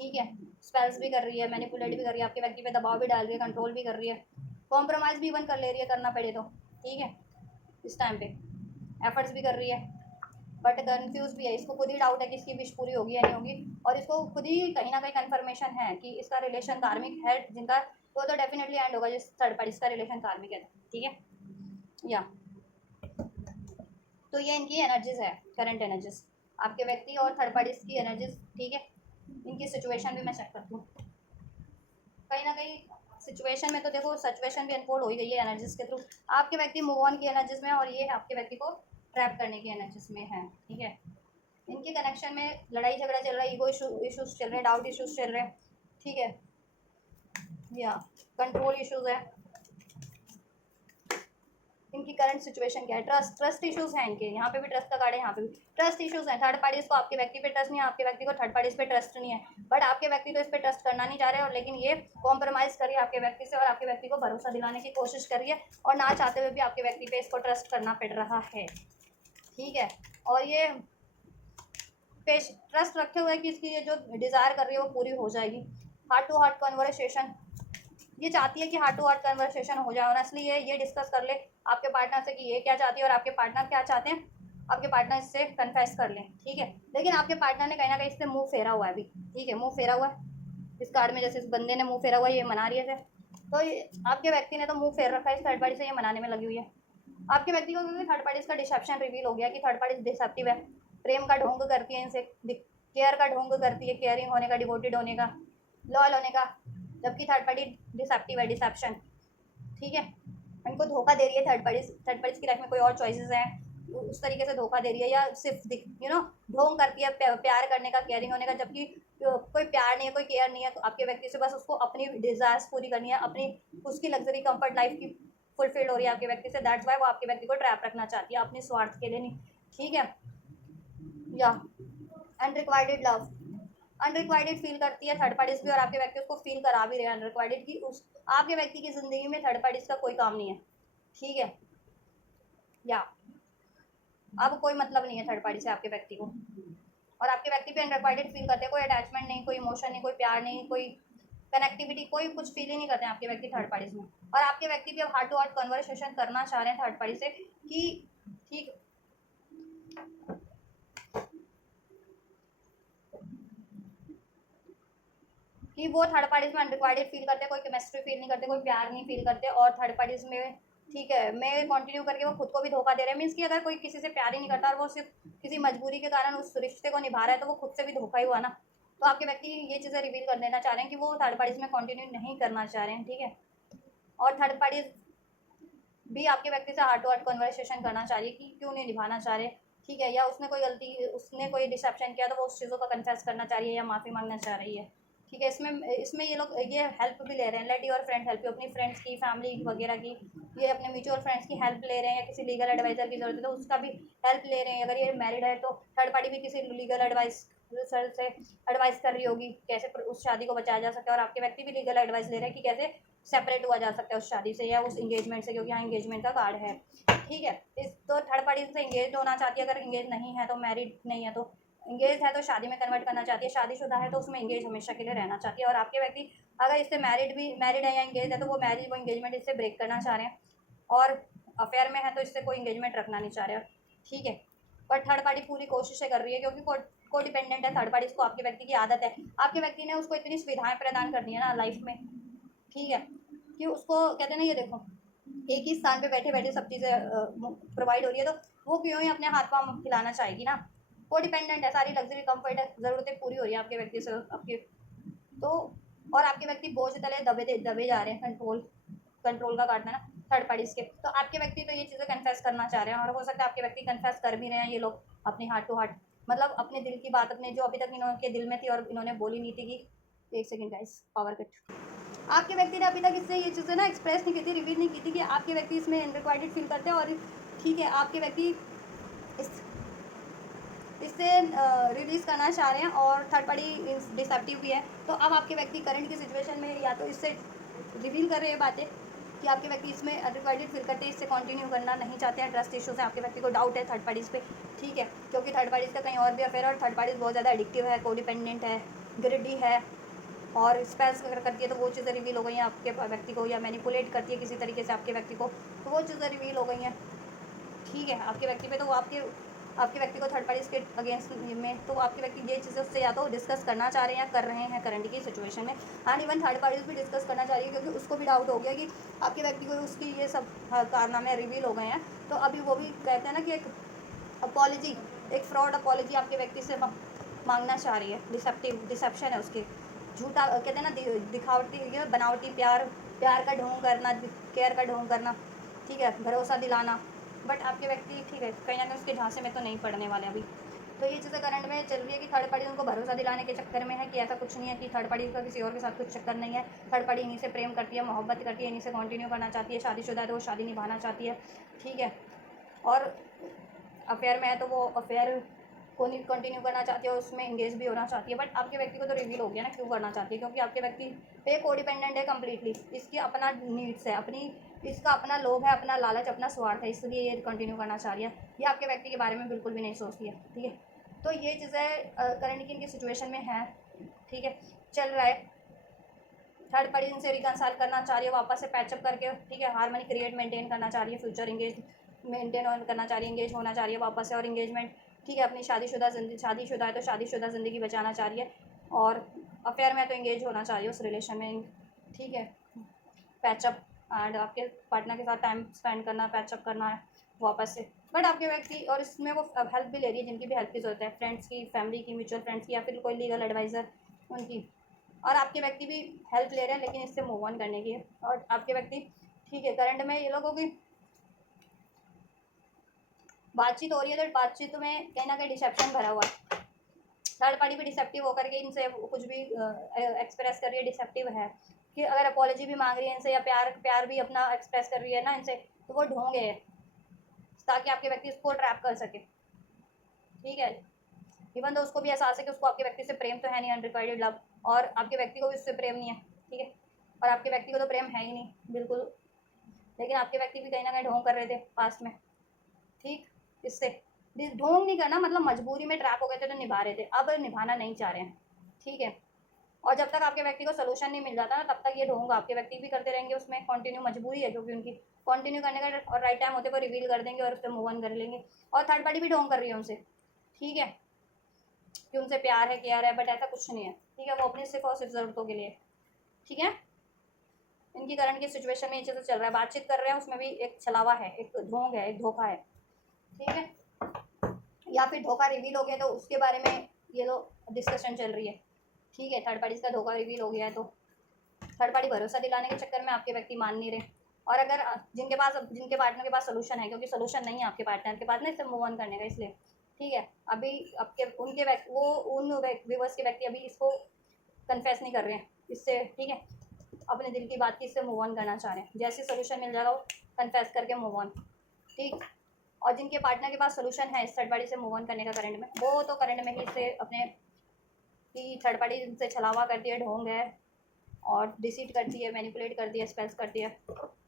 ठीक है। स्पेल्स भी कर रही है, मैनिपुलेट भी कर रही है, आपके व्यक्ति पे दबाव भी डाल रही है, कंट्रोल भी कर रही है, कॉम्प्रोमाइज़ भी इवन कर ले रही है करना पड़े तो, ठीक है, इस टाइम पे एफर्ट्स भी कर रही है, बट कंफ्यूज भी है, इसको खुद ही डाउट है कि इसकी विश पूरी होगी या नहीं होगी, और इसको खुद ही कहीं ना कहीं कंफर्मेशन है कि इसका रिलेशन कार्मिक है जिनका, वो तो डेफिनेटली एंड होगा जिस थर्ड पार्टी इसका रिलेशन कार्मिक है, ठीक है। या तो ये इनकी एनर्जीज है, करंट एनर्जीज आपके व्यक्ति और थर्ड पार्टीज की एनर्जीज, ठीक है। इनकी सिचुएशन भी मैं चेक करती हूँ, कहीं ना कहीं सिचुएशन में तो देखो सिचुएशन भी अनफोल्ड हो ही गई है एनर्जीज के थ्रू, आपके व्यक्ति मूव ऑन की एनर्जीज में, और ये आपके व्यक्ति को ट्रैप करने की एनर्जीज में है, ठीक है। इनके कनेक्शन में लड़ाई झगड़ा चल रहा है, ईगो इशूज चल रहे हैं, डाउट इशूज चल रहे हैं, ठीक है, या कंट्रोल इशूज है, इनकी करंट सिचुएशन क्या है, ट्रस्ट इश्यूज हैं इनके, यहाँ पे भी ट्रस्ट का कार्ड है, यहाँ पे भी ट्रस्ट इश्यूज हैं। थर्ड पार्टीज को आपके व्यक्ति पे ट्रस्ट नहीं है, आपके व्यक्ति को थर्ड पार्टीज पे ट्रस्ट नहीं है, बट आपके व्यक्ति तो इस पे ट्रस्ट करना नहीं चाह रहे और लेकिन ये कॉम्प्रोमाइज़ करिए आपके व्यक्ति से और आपके व्यक्ति को भरोसा दिलाने की कोशिश करिए और ना चाहते हुए भी आपके व्यक्ति पे इसको ट्रस्ट करना पड़ रहा है, ठीक है। और ये ट्रस्ट रखे हुए कि इसकी ये जो डिज़ायर कर रही है वो पूरी हो जाएगी। हार्ट टू हार्ट कन्वर्सेशन, ये चाहती है कि हार्ट टू हार्ट कन्वर्सेशन हो जाए, ऑनेस्टली ये डिस्कस कर ले आपके पार्टनर से कि ये क्या चाहती है और आपके पार्टनर क्या चाहते हैं, आपके पार्टनर इससे कन्फेस कर लें, ठीक है। लेकिन आपके पार्टनर ने कहीं ना कहीं इससे मुंह फेरा हुआ है अभी, ठीक है, मुंह फेरा हुआ है इस कार्ड में, जैसे इस बंदे ने मुंह फेरा हुआ है, ये मना रही है थे, तो आपके व्यक्ति ने तो मुंह फेर रखा है इस थर्ड पार्टी से, ये मनाने में लगी हुई है आपके व्यक्ति को, क्योंकि थर्ड पार्टी का डिसेप्शन रिवील हो गया कि थर्ड पार्टी डिसेप्टिव है, प्रेम का ढोंग करती है इनसे, केयर का ढोंग करती है, केयरिंग होने का, डिवोटेड होने का, लॉयल होने का, जबकि थर्ड पार्टी डिसेप्टिव है, डिसेप्शन, ठीक है। इनको धोखा दे रही है थर्ड पार्टी की लाइफ में कोई और चॉइसेस हैं, उस तरीके से धोखा दे रही है या सिर्फ ढोंग करती है प्यार करने का, केयरिंग होने का, जबकि कोई प्यार नहीं है, कोई केयर नहीं है आपके व्यक्ति से, बस उसको अपनी डिज़ायर्स पूरी करनी है, अपनी उसकी लग्जरी कंफर्ट लाइफ की फुलफिल हो रही है आपके व्यक्ति से, दैट्स वाई वो आपके व्यक्ति को ट्रैप रखना चाहती है अपने स्वार्थ के लिए नहीं, ठीक है। या अनरिक्वायर्ड लव, अनरिक्वायर्ड फील करती है थर्ड पार्टीज भी और आपके व्यक्ति उसको फील करा भी रहे हैं अनरिक्वायर्ड की, उस आपके व्यक्ति की ज़िंदगी में थर्ड पार्टीज का कोई काम नहीं है, ठीक है। या अब कोई मतलब नहीं है थर्ड पार्टी से आपके व्यक्ति को, और आपके व्यक्ति भी अनरिक्वायर्ड फील करते हैं, कोई अटैचमेंट नहीं, कोई इमोशन नहीं, कोई प्यार नहीं, कोई कनेक्टिविटी, कोई कुछ फील ही नहीं करते हैं आपके व्यक्ति थर्ड पार्टीज में। और आपके व्यक्ति भी अब हार्ट टू हार्ट कन्वर्सेशन करना चाह रहे हैं थर्ड पार्टी से कि ठीक कि वो थर्ड पार्टीज में अनरिक्वायर्ड फील करते हैं, कोई केमिस्ट्री फील नहीं करते, कोई प्यार नहीं फील करते, और थर्ड पार्टीज में ठीक है मैं कंटिन्यू करके वो खुद को भी धोखा दे रहे हैं, मीन्स कि अगर कोई किसी से प्यार ही नहीं करता और वो सिर्फ किसी मजबूरी के कारण उस रिश्ते को निभा रहा है तो वो खुद से भी धोखा ही हुआ ना। तो आपके व्यक्ति ये चीज़ें रिवील कर देना चाह रहे हैं कि वो थर्ड पार्टीज में कंटिन्यू नहीं करना चाह रहे हैं, ठीक है। और थर्ड पार्टीज भी आपके व्यक्ति से हार्ट टू हार्ट कन्वर्सेशन करना चाह रही है कि क्यों नहीं निभाना चाह रहे, ठीक है, या उसने कोई गलती, उसने कोई डिसेप्शन किया तो वो उस चीज़ों का कन्फेस करना चाह रही है या माफ़ी मांगना चाह रही है, ठीक है। इसमें इसमें ये लोग ये हेल्प भी ले रहे हैं, let your friend help you, अपनी फ्रेंड्स की, फैमिली वगैरह की, ये अपने म्यूचुअल फ्रेंड्स की हेल्प ले रहे हैं, या किसी लीगल एडवाइज़र की ज़रूरत है तो उसका भी हेल्प ले रहे हैं। अगर ये मैरिड है तो थर्ड पार्टी भी किसी लीगल एडवाइस सर से एडवाइस कर रही होगी कैसे उस शादी को बचाया जा सकता है, और आपके व्यक्ति भी लीगल एडवाइस ले रहे हैं कि कैसे सेपरेट हुआ जा सकता है उस शादी से या उस इंगेजमेंट से, क्योंकि यहाँ इंगेजमेंट का कार्ड है, ठीक है। इस तो थर्ड पार्टी से इंगेज होना चाहती है, अगर इंगेज नहीं है तो, मैरिड नहीं है तो, इंगेज है तो शादी में कन्वर्ट करना चाहती है, शादीशुदा है तो उसमें इंगेज हमेशा के लिए रहना चाहती है। और आपके व्यक्ति अगर इससे मैरिड है या इंगेज है तो वो इंगेजमेंट इससे ब्रेक करना चाह रहे हैं, और अफेयर में है तो इससे कोई इंगेजमेंट रखना नहीं चाह रहे, ठीक है। पर थर्ड पार्टी पूरी कोशिशें कर रही है क्योंकि को डिपेंडेंट है थर्ड पार्टी, इसको आपके व्यक्ति की आदत है, आपके व्यक्ति ने उसको इतनी सुविधाएं प्रदान कर दी है ना लाइफ में, ठीक है, कि उसको कहते हैं ना ये देखो एक ही स्थान पे बैठे बैठे सब चीज़ें प्रोवाइड हो रही है तो वो क्यों ही अपने हाथ पाँव खिलाना चाहेगी ना। को डिपेंडेंट है, सारी लग्जरी कंफर्ट है, ज़रूरतें पूरी हो रही है आपके व्यक्ति से आपके तो, और आपके व्यक्ति बोझ तले दबे जा रहे हैं, कंट्रोल का काटना ना थर्ड पार्टीज के, तो आपके व्यक्ति तो ये चीज़ें कन्फेस करना चाह रहे हैं, और हो सकता है आपके व्यक्ति कन्फेस कर भी रहे हैं ये लोग अपने हार्ट टू हार्ट, मतलब अपने दिल की बात, अपने जो अभी तक इन्होंने दिल में थी और इन्होंने बोली नहीं थी कि एक सेकेंड गाइस पावर कट, आपके व्यक्ति ने अभी तक इससे ये चीज़ें ना एक्सप्रेस नहीं की थी, रिवील नहीं की थी कि आपके व्यक्ति इसमें अनरिक्वायर्ड फील करते हैं, और ठीक है आपके व्यक्ति इससे रिलीज़ करना चाह रहे हैं, और थर्ड पार्टी डिसेप्टिव भी है। तो अब आपके व्यक्ति करंट की सिचुएशन में या तो इससे रिवील कर रहे हैं बातें कि आपके व्यक्ति इसमें अनरिक्वायर्ड फील करते हैं, इससे कंटिन्यू करना नहीं चाहते हैं, ट्रस्ट इश्यूज है, आपके व्यक्ति को डाउट है थर्ड पार्टीज़ पे, ठीक है, क्योंकि थर्ड पार्टीज़ का कहीं और भी अफेयर है, और थर्ड पार्टीज़ बहुत ज़्यादा एडिक्टिव है, को डिपेंडेंट है, ग्रिडी है, और स्पेल्स अगर करती है तो वो चीज़ें रिवील हो गई हैं आपके व्यक्ति को, या मैनिपुलेट करती है किसी तरीके से आपके व्यक्ति को, तो वो चीज़ें रिवील हो गई हैं, ठीक है, आपके व्यक्ति पे। तो वो आपके व्यक्ति को थर्ड पार्टीज के अगेंस्ट में, तो आपके व्यक्ति ये चीज़ें उससे या तो डिस्कस करना चाह रहे हैं या कर रहे हैं करंट की सिचुएशन में, एंड इवन थर्ड पार्टीज भी डिस्कस करना चाह रही है क्योंकि उसको भी डाउट हो गया कि आपके व्यक्ति को उसकी ये सब कारनामे रिवील हो गए हैं, तो अभी वो भी कहते हैं ना कि एक अपॉलॉजी, एक फ्रॉड अपॉलॉजी आपके व्यक्ति से मांगना चाह रही है, डिसेप्शन है उसके, झूठा कहते हैं ना दिखावटी बनावटी प्यार का ढोंग करना, केयर का ढोंग करना, ठीक है, भरोसा दिलाना, बट आपके व्यक्ति ठीक है कहीं ना कहीं उसके झांसे में तो नहीं पड़ने वाले अभी, तो ये चीज़ें करंट में चल रही है कि थर्ड पार्टी उनको भरोसा दिलाने के चक्कर में है कि ऐसा कुछ नहीं है, कि थर्ड पार्टी का किसी और के साथ कुछ चक्कर नहीं है। थर्ड पार्टी इन्हीं से प्रेम करती है, मोहब्बत करती है, इन्हीं से कंटिन्यू करना चाहती है। शादीशुदा है तो वो शादी निभाना चाहती है, ठीक है। और अफेयर में है तो वो अफेयर को नहीं कंटिन्यू करना चाहती है, उसमें इंगेज भी होना चाहती है। बट आपके व्यक्ति को तो रिवील हो गया ना क्यों करना चाहती है, क्योंकि आपके व्यक्ति पे कोडिपेंडेंट है कम्प्लीटली। इसकी अपना नीड्स है, इसका अपना लोभ है, अपना लालच, अपना स्वार्थ है, इसलिए ये कंटिन्यू करना चाह रही है। ये आपके व्यक्ति के बारे में बिल्कुल भी नहीं सोचती है, ठीक है। तो ये चीज़ें करंट की इनकी सिचुएशन में है, ठीक है, चल रहा है। थर्ड पार्टी इनसे रिकनसाइल करना चाह रही है वापस से पैचअप करके, ठीक है, हार्मनी क्रिएट मेंटेन करना चाह रही है, फ्यूचर इंगेज मेंटेन करना चाह रही है, इंगेज होना चाह रही है वापस से, और इंगेजमेंट, ठीक है, अपनी शादीशुदा है तो शादीशुदा ज़िंदगी बचाना चाह रही है, और अफेयर में तो इंगेज होना चाह रही है उस रिलेशन में, ठीक है, पैचअप एंड आपके पार्टनर के साथ टाइम स्पेंड करना, पैचअप करना है वापस से। बट आपके व्यक्ति, और इसमें वो हेल्प भी ले रही है जिनकी भी हेल्प की ज़रूरत है, फ्रेंड्स की, फैमिली की, म्यूचुअल फ्रेंड्स की, या फिर कोई लीगल एडवाइज़र उनकी। और आपके व्यक्ति भी हेल्प ले रहे हैं लेकिन इससे मूव ऑन करने की। और आपके व्यक्ति, ठीक है, करंट में ये लोगों की बातचीत हो रही है तो बातचीत में कहीं ना कहीं डिसेप्शन भरा हुआ है। थर्ड पार्टी भी डिसेप्टिव होकर के इनसे कुछ भी एक्सप्रेस कर रही है, डिसेप्टिव है कि अगर अपॉलॉजी भी मांग रही है इनसे, या प्यार भी अपना एक्सप्रेस कर रही है ना इनसे, तो वो ढोंगे है ताकि आपके व्यक्ति उसको ट्रैप कर सके, ठीक है। इवन तो उसको भी एहसास है कि उसको आपके व्यक्ति से प्रेम तो है नहीं, अनरिक्वाइटेड लव, और आपके व्यक्ति को भी उससे प्रेम नहीं है, ठीक है, और आपके व्यक्ति को तो प्रेम है ही नहीं बिल्कुल। लेकिन आपके व्यक्ति भी कहीं ना कहीं ढोंग कर रहे थे पास्ट में, ठीक। इससे ढोंग नहीं करना मतलब मजबूरी में ट्रैप हो गए थे तो निभा रहे थे, अब निभाना नहीं चाह रहे हैं, ठीक है। और जब तक आपके व्यक्ति को सोल्यूशन नहीं मिल जाता ना तब तक ये ढोंग आपके व्यक्ति भी करते रहेंगे उसमें कंटिन्यू, मजबूरी है क्योंकि उनकी कंटिन्यू करने का, और राइट टाइम होते को रिवील कर देंगे और उस पर मूव ऑन कर लेंगे। और थर्ड पार्टी भी ढोंग कर रही है उनसे, ठीक है, कि उनसे प्यार है, केयर है, बट ऐसा कुछ नहीं है, ठीक है, वो अपनी सिर्फ और सिर्फ ज़रूरतों के लिए, ठीक है। इनकी करंट की सिचुएशन में ये चीज़ें चल रहा है, बातचीत कर रहे हैं उसमें भी एक छलावा है, एक ढोंग है, एक धोखा है, ठीक है, या फिर धोखा रिवील हो गया तो उसके बारे में ये लोग डिस्कशन चल रही है, ठीक है। थर्ड पार्टी का धोखा रिवील हो गया है तो थर्ड पार्टी भरोसा दिलाने के चक्कर में आपके व्यक्ति मान नहीं रहे। और अगर जिनके पार्टनर के पास सोल्यूशन है, क्योंकि सोल्यूशन नहीं है आपके पार्टनर के पास ना इससे मूव ऑन करने का, इसलिए, ठीक है, अभी आपके उनके व्यक्ति, वो उन व्यूवर्स के व्यक्ति अभी इसको कन्फेस नहीं कर रहे हैं इससे, ठीक है, अपने दिल की बात की इससे मूव ऑन करना चाह रहे हैं। जैसे सोल्यूशन मिल जाएगा वो कन्फेस करके मूव ऑन, ठीक। और जिनके पार्टनर के पास सोल्यूशन है इस थर्ड पार्टी से मूव ऑन करने का करंट में, वो तो करंट में ही इससे अपने की थर्ड पार्टी इनसे छलावा करती है, ढोंग है, और डिसीट करती है, मैनिपुलेट करती है, स्पेल्स करती है,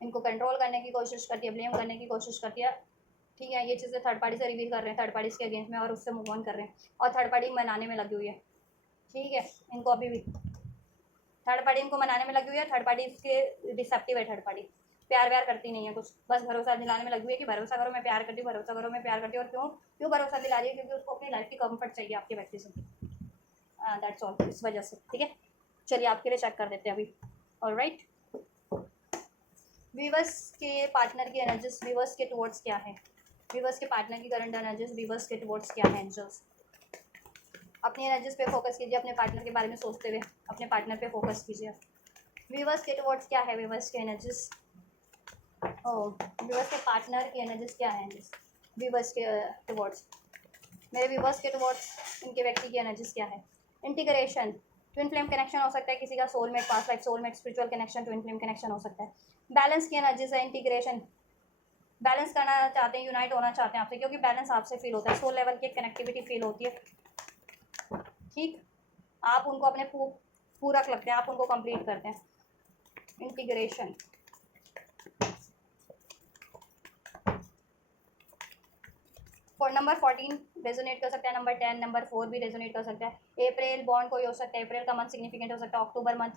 इनको कंट्रोल करने की कोशिश करती है, ब्लेम करने की कोशिश करती है, ठीक है। ये चीज़ें थर्ड पार्टी से रिवील कर रहे हैं, थर्ड पार्टी के अगेंस्ट में, और उससे मूव ऑन कर रहे हैं, और थर्ड पार्टी मनाने में लगी हुई है, ठीक है। इनको अभी भी थर्ड पार्टी इनको मनाने में लगी हुई है, थर्ड पार्टी इसके डिसेप्टिव है, थर्ड पार्टी प्यार व्यार करती नहीं है कुछ, बस भरोसा दिलाने में लगी हुई है कि भरोसा करो मैं प्यार करती हूँ, भरोसा करो मैं प्यार करती हूँ। और क्यों क्यों भरोसा दिला रही है, क्योंकि उसको अपनी लाइफ की कंफर्ट चाहिए आपके व्यक्ति से, दैट्स ऑल, इस वजह से, ठीक है। चलिए आपके लिए चेक कर देते हैं अभी, ऑलराइट। वीवर्स के पार्टनर की एनर्जीज वीवर्स के टुवर्ड्स क्या है, वीवर्स के पार्टनर की करंट एनर्जीज वीवर्स के टुवर्ड्स क्या है। एंजल्स अपनी एनर्जीज पे फोकस कीजिए, अपने पार्टनर के बारे में सोचते हुए अपने पार्टनर पे फोकस कीजिए। वीवर्स के टुवर्ड्स क्या है, वीवर्स के एनर्जीज, वीवर्स के पार्टनर की एनर्जीज क्या है, वीवर्स के टुवर्ड्स, मेरे वीवर्स के टुवर्ड्स इनके व्यक्ति की एनर्जीज क्या है। इंटीग्रेशन, ट्विन फ्लेम कनेक्शन हो सकता है किसी का, soulmate, past life soulmate, spiritual connection, twin flame connection हो सकता है। बैलेंस की एनर्जीज है, इंटीग्रेशन, बैलेंस करना चाहते हैं, यूनाइट होना चाहते हैं आपसे, क्योंकि बैलेंस आपसे फील होता है, सोल लेवल की कनेक्टिविटी फील होती है, ठीक। आप उनको अपने पूरक लगते हैं, आप उनको कंप्लीट करते हैं। इंटीग्रेशन, नंबर 14 रेजोनेट कर सकता है, नंबर 10, नंबर 4 भी रेजोनेट कर सकता है। अप्रैल बॉन्ड कोई हो सकता है, अप्रैल का मंथ सिग्निफिकेंट हो सकता है, अक्टूबर मंथ,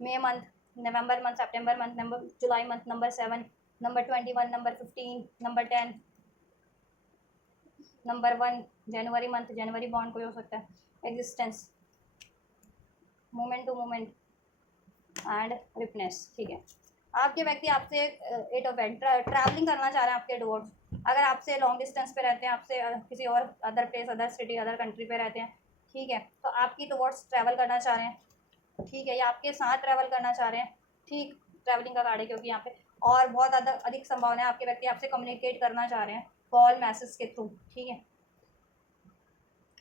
मई मंथ, नवंबर मंथ, सितंबर मंथ, नंबर जुलाई month, number 7, number 21, number 15, number 10, number 1, जनवरी मंथ, जनवरी बॉन्ड कोई हो सकता है। Existence, moment to moment and ripeness, ठीक है। आपके व्यक्ति आपसे एट ऑफ ट्रैवलिंग करना चाह रहे हैं आपके डोर्स, अगर आपसे लॉन्ग डिस्टेंस पे रहते हैं, आपसे किसी और other place, other city, other country पे रहते हैं, ठीक है, तो आपकी टुवर्ड्स ट्रैवल करना चाह रहे हैं, ठीक है, या आपके साथ ट्रैवल करना चाह रहे हैं, ठीक। ट्रैवलिंग का कार्ड है क्योंकि यहाँ पे, और बहुत अधिक संभावना है आपके व्यक्ति आपसे कम्युनिकेट करना चाह रहे हैं कॉल मैसेज के थ्रू, ठीक है।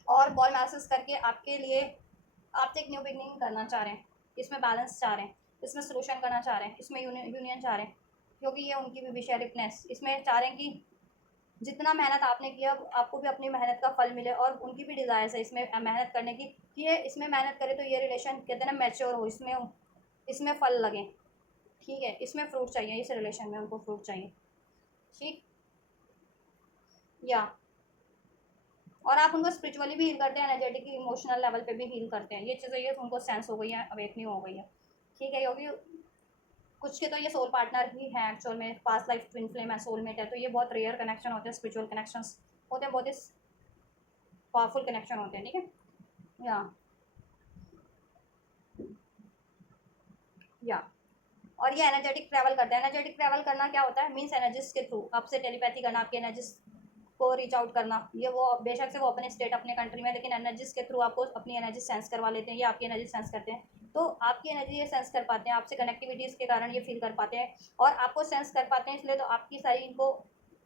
और बॉल मैसेज करके आपके लिए आपसे एक न्यू बिगनिंग करना चाह रहे हैं, इसमें बैलेंस चाह रहे हैं, इसमें सोल्यूशन करना चाह रहे हैं, इसमें यूनियन चाह रहे हैं, क्योंकि ये उनकी भी विश है रिपनेस। इसमें चाह रहे हैं कि जितना मेहनत आपने किया आपको भी अपनी मेहनत का फल मिले, और उनकी भी डिज़ायर्स है इसमें मेहनत करने की कि ये इसमें मेहनत करे तो ये रिलेशन कहते हैं ना मैच्योर हो, इसमें इसमें फल लगे। ठीक है, इसमें फ्रूट चाहिए, इस रिलेशन में उनको फ्रूट चाहिए। ठीक, या और आप उनको स्पिरिचुअली भी हील करते हैं, एनर्जेटिक इमोशनल लेवल पे भी हील करते हैं। ये चीज़ें ये उनको सेंस हो गई है, अवेकनिंग हो गई है। ठीक है, क्योंकि कुछ के तो ये सोल पार्टनर ही है एक्चुअल में, पास्ट लाइफ ट्विन फ्लेम है, सोलमेट है, तो ये बहुत रेयर कनेक्शन होते हैं, स्पिरिचुअल कनेक्शंस होते हैं, बहुत ही पावरफुल कनेक्शन होते हैं। ठीक है, या या और ये एनर्जेटिक ट्रैवल करते हैं। एनर्जेटिक ट्रैवल करना क्या होता है, मीन्स एनर्जीज के थ्रू आपसे टेलीपैथी करना, आपकी एनर्जीज को रीच आउट करना। ये वो बेशक से वो अपने स्टेट अपने कंट्री में, लेकिन एनर्जीज के थ्रू आपको अपनी एनर्जी सेंस करवा लेते हैं, ये आपकी एनर्जी सेंस करते हैं। तो आपकी एनर्जी ये सेंस कर पाते हैं, आपसे कनेक्टिविटीज़ के कारण ये फील कर पाते हैं, और आपको सेंस कर पाते हैं, इसलिए तो आपकी सारी इनको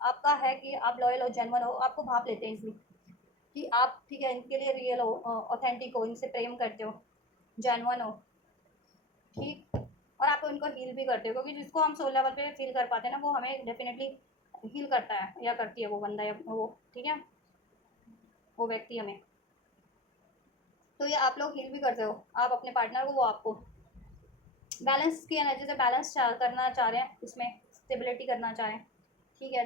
आपका है कि आप लॉयल हो, जेन्युइन हो, आपको भाप लेते हैं इसलिए कि आप ठीक है इनके लिए रियल हो, ऑथेंटिक हो, इनसे प्रेम करते हो, जेन्युइन हो। ठीक, और आप उनको हील भी करते हो, क्योंकि जिसको हम सोल लेवल पे फील कर पाते हैं ना, वो हमें डेफिनेटली हील करता है या करती है वो बंदा या वो, ठीक है, वो व्यक्ति हमें। तो ये आप लोग हील भी करते हो, आप अपने पार्टनर को, वो आपको बैलेंस की एनर्जी से बैलेंस करना चाह रहे हैं, इसमें स्टेबिलिटी करना चाह रहे हैं। ठीक है,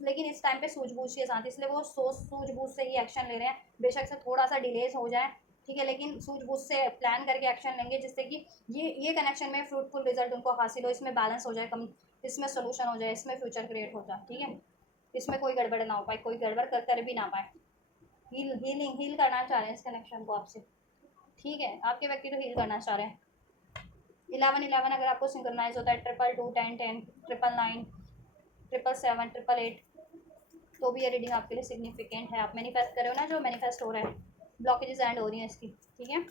लेकिन इस टाइम पे सूझबूझ के साथ, इसलिए वो सोच सूझबूझ से ही एक्शन ले रहे हैं, बेशक से थोड़ा सा डिलेज हो जाए। ठीक है, लेकिन सूझबूझ से प्लान करके एक्शन लेंगे, जिससे कि ये कनेक्शन में फ्रूटफुल रिजल्ट उनको हासिल हो, इसमें बैलेंस हो जाए, कम इसमें सोल्यूशन हो जाए, इसमें फ्यूचर क्रिएट हो जाए। ठीक है, इसमें कोई गड़बड़ ना हो पाए, कोई गड़बड़ कर भी ना पाए। हील करना चाह रहे हैं इस कनेक्शन को आपसे। ठीक है, आपके व्यक्ति तो हील करना चाह रहे हैं। 11 अगर आपको सिंक्रोनाइज होता है, 222 10 10 999 777 888, तो भी ये रीडिंग आपके लिए सिग्निफिकेंट है। आप मैनिफेस्ट कर रहे हो ना, जो मैनिफेस्ट हो रहा है, ब्लॉकेजेस एंड हो रही हैं इसकी। ठीक है,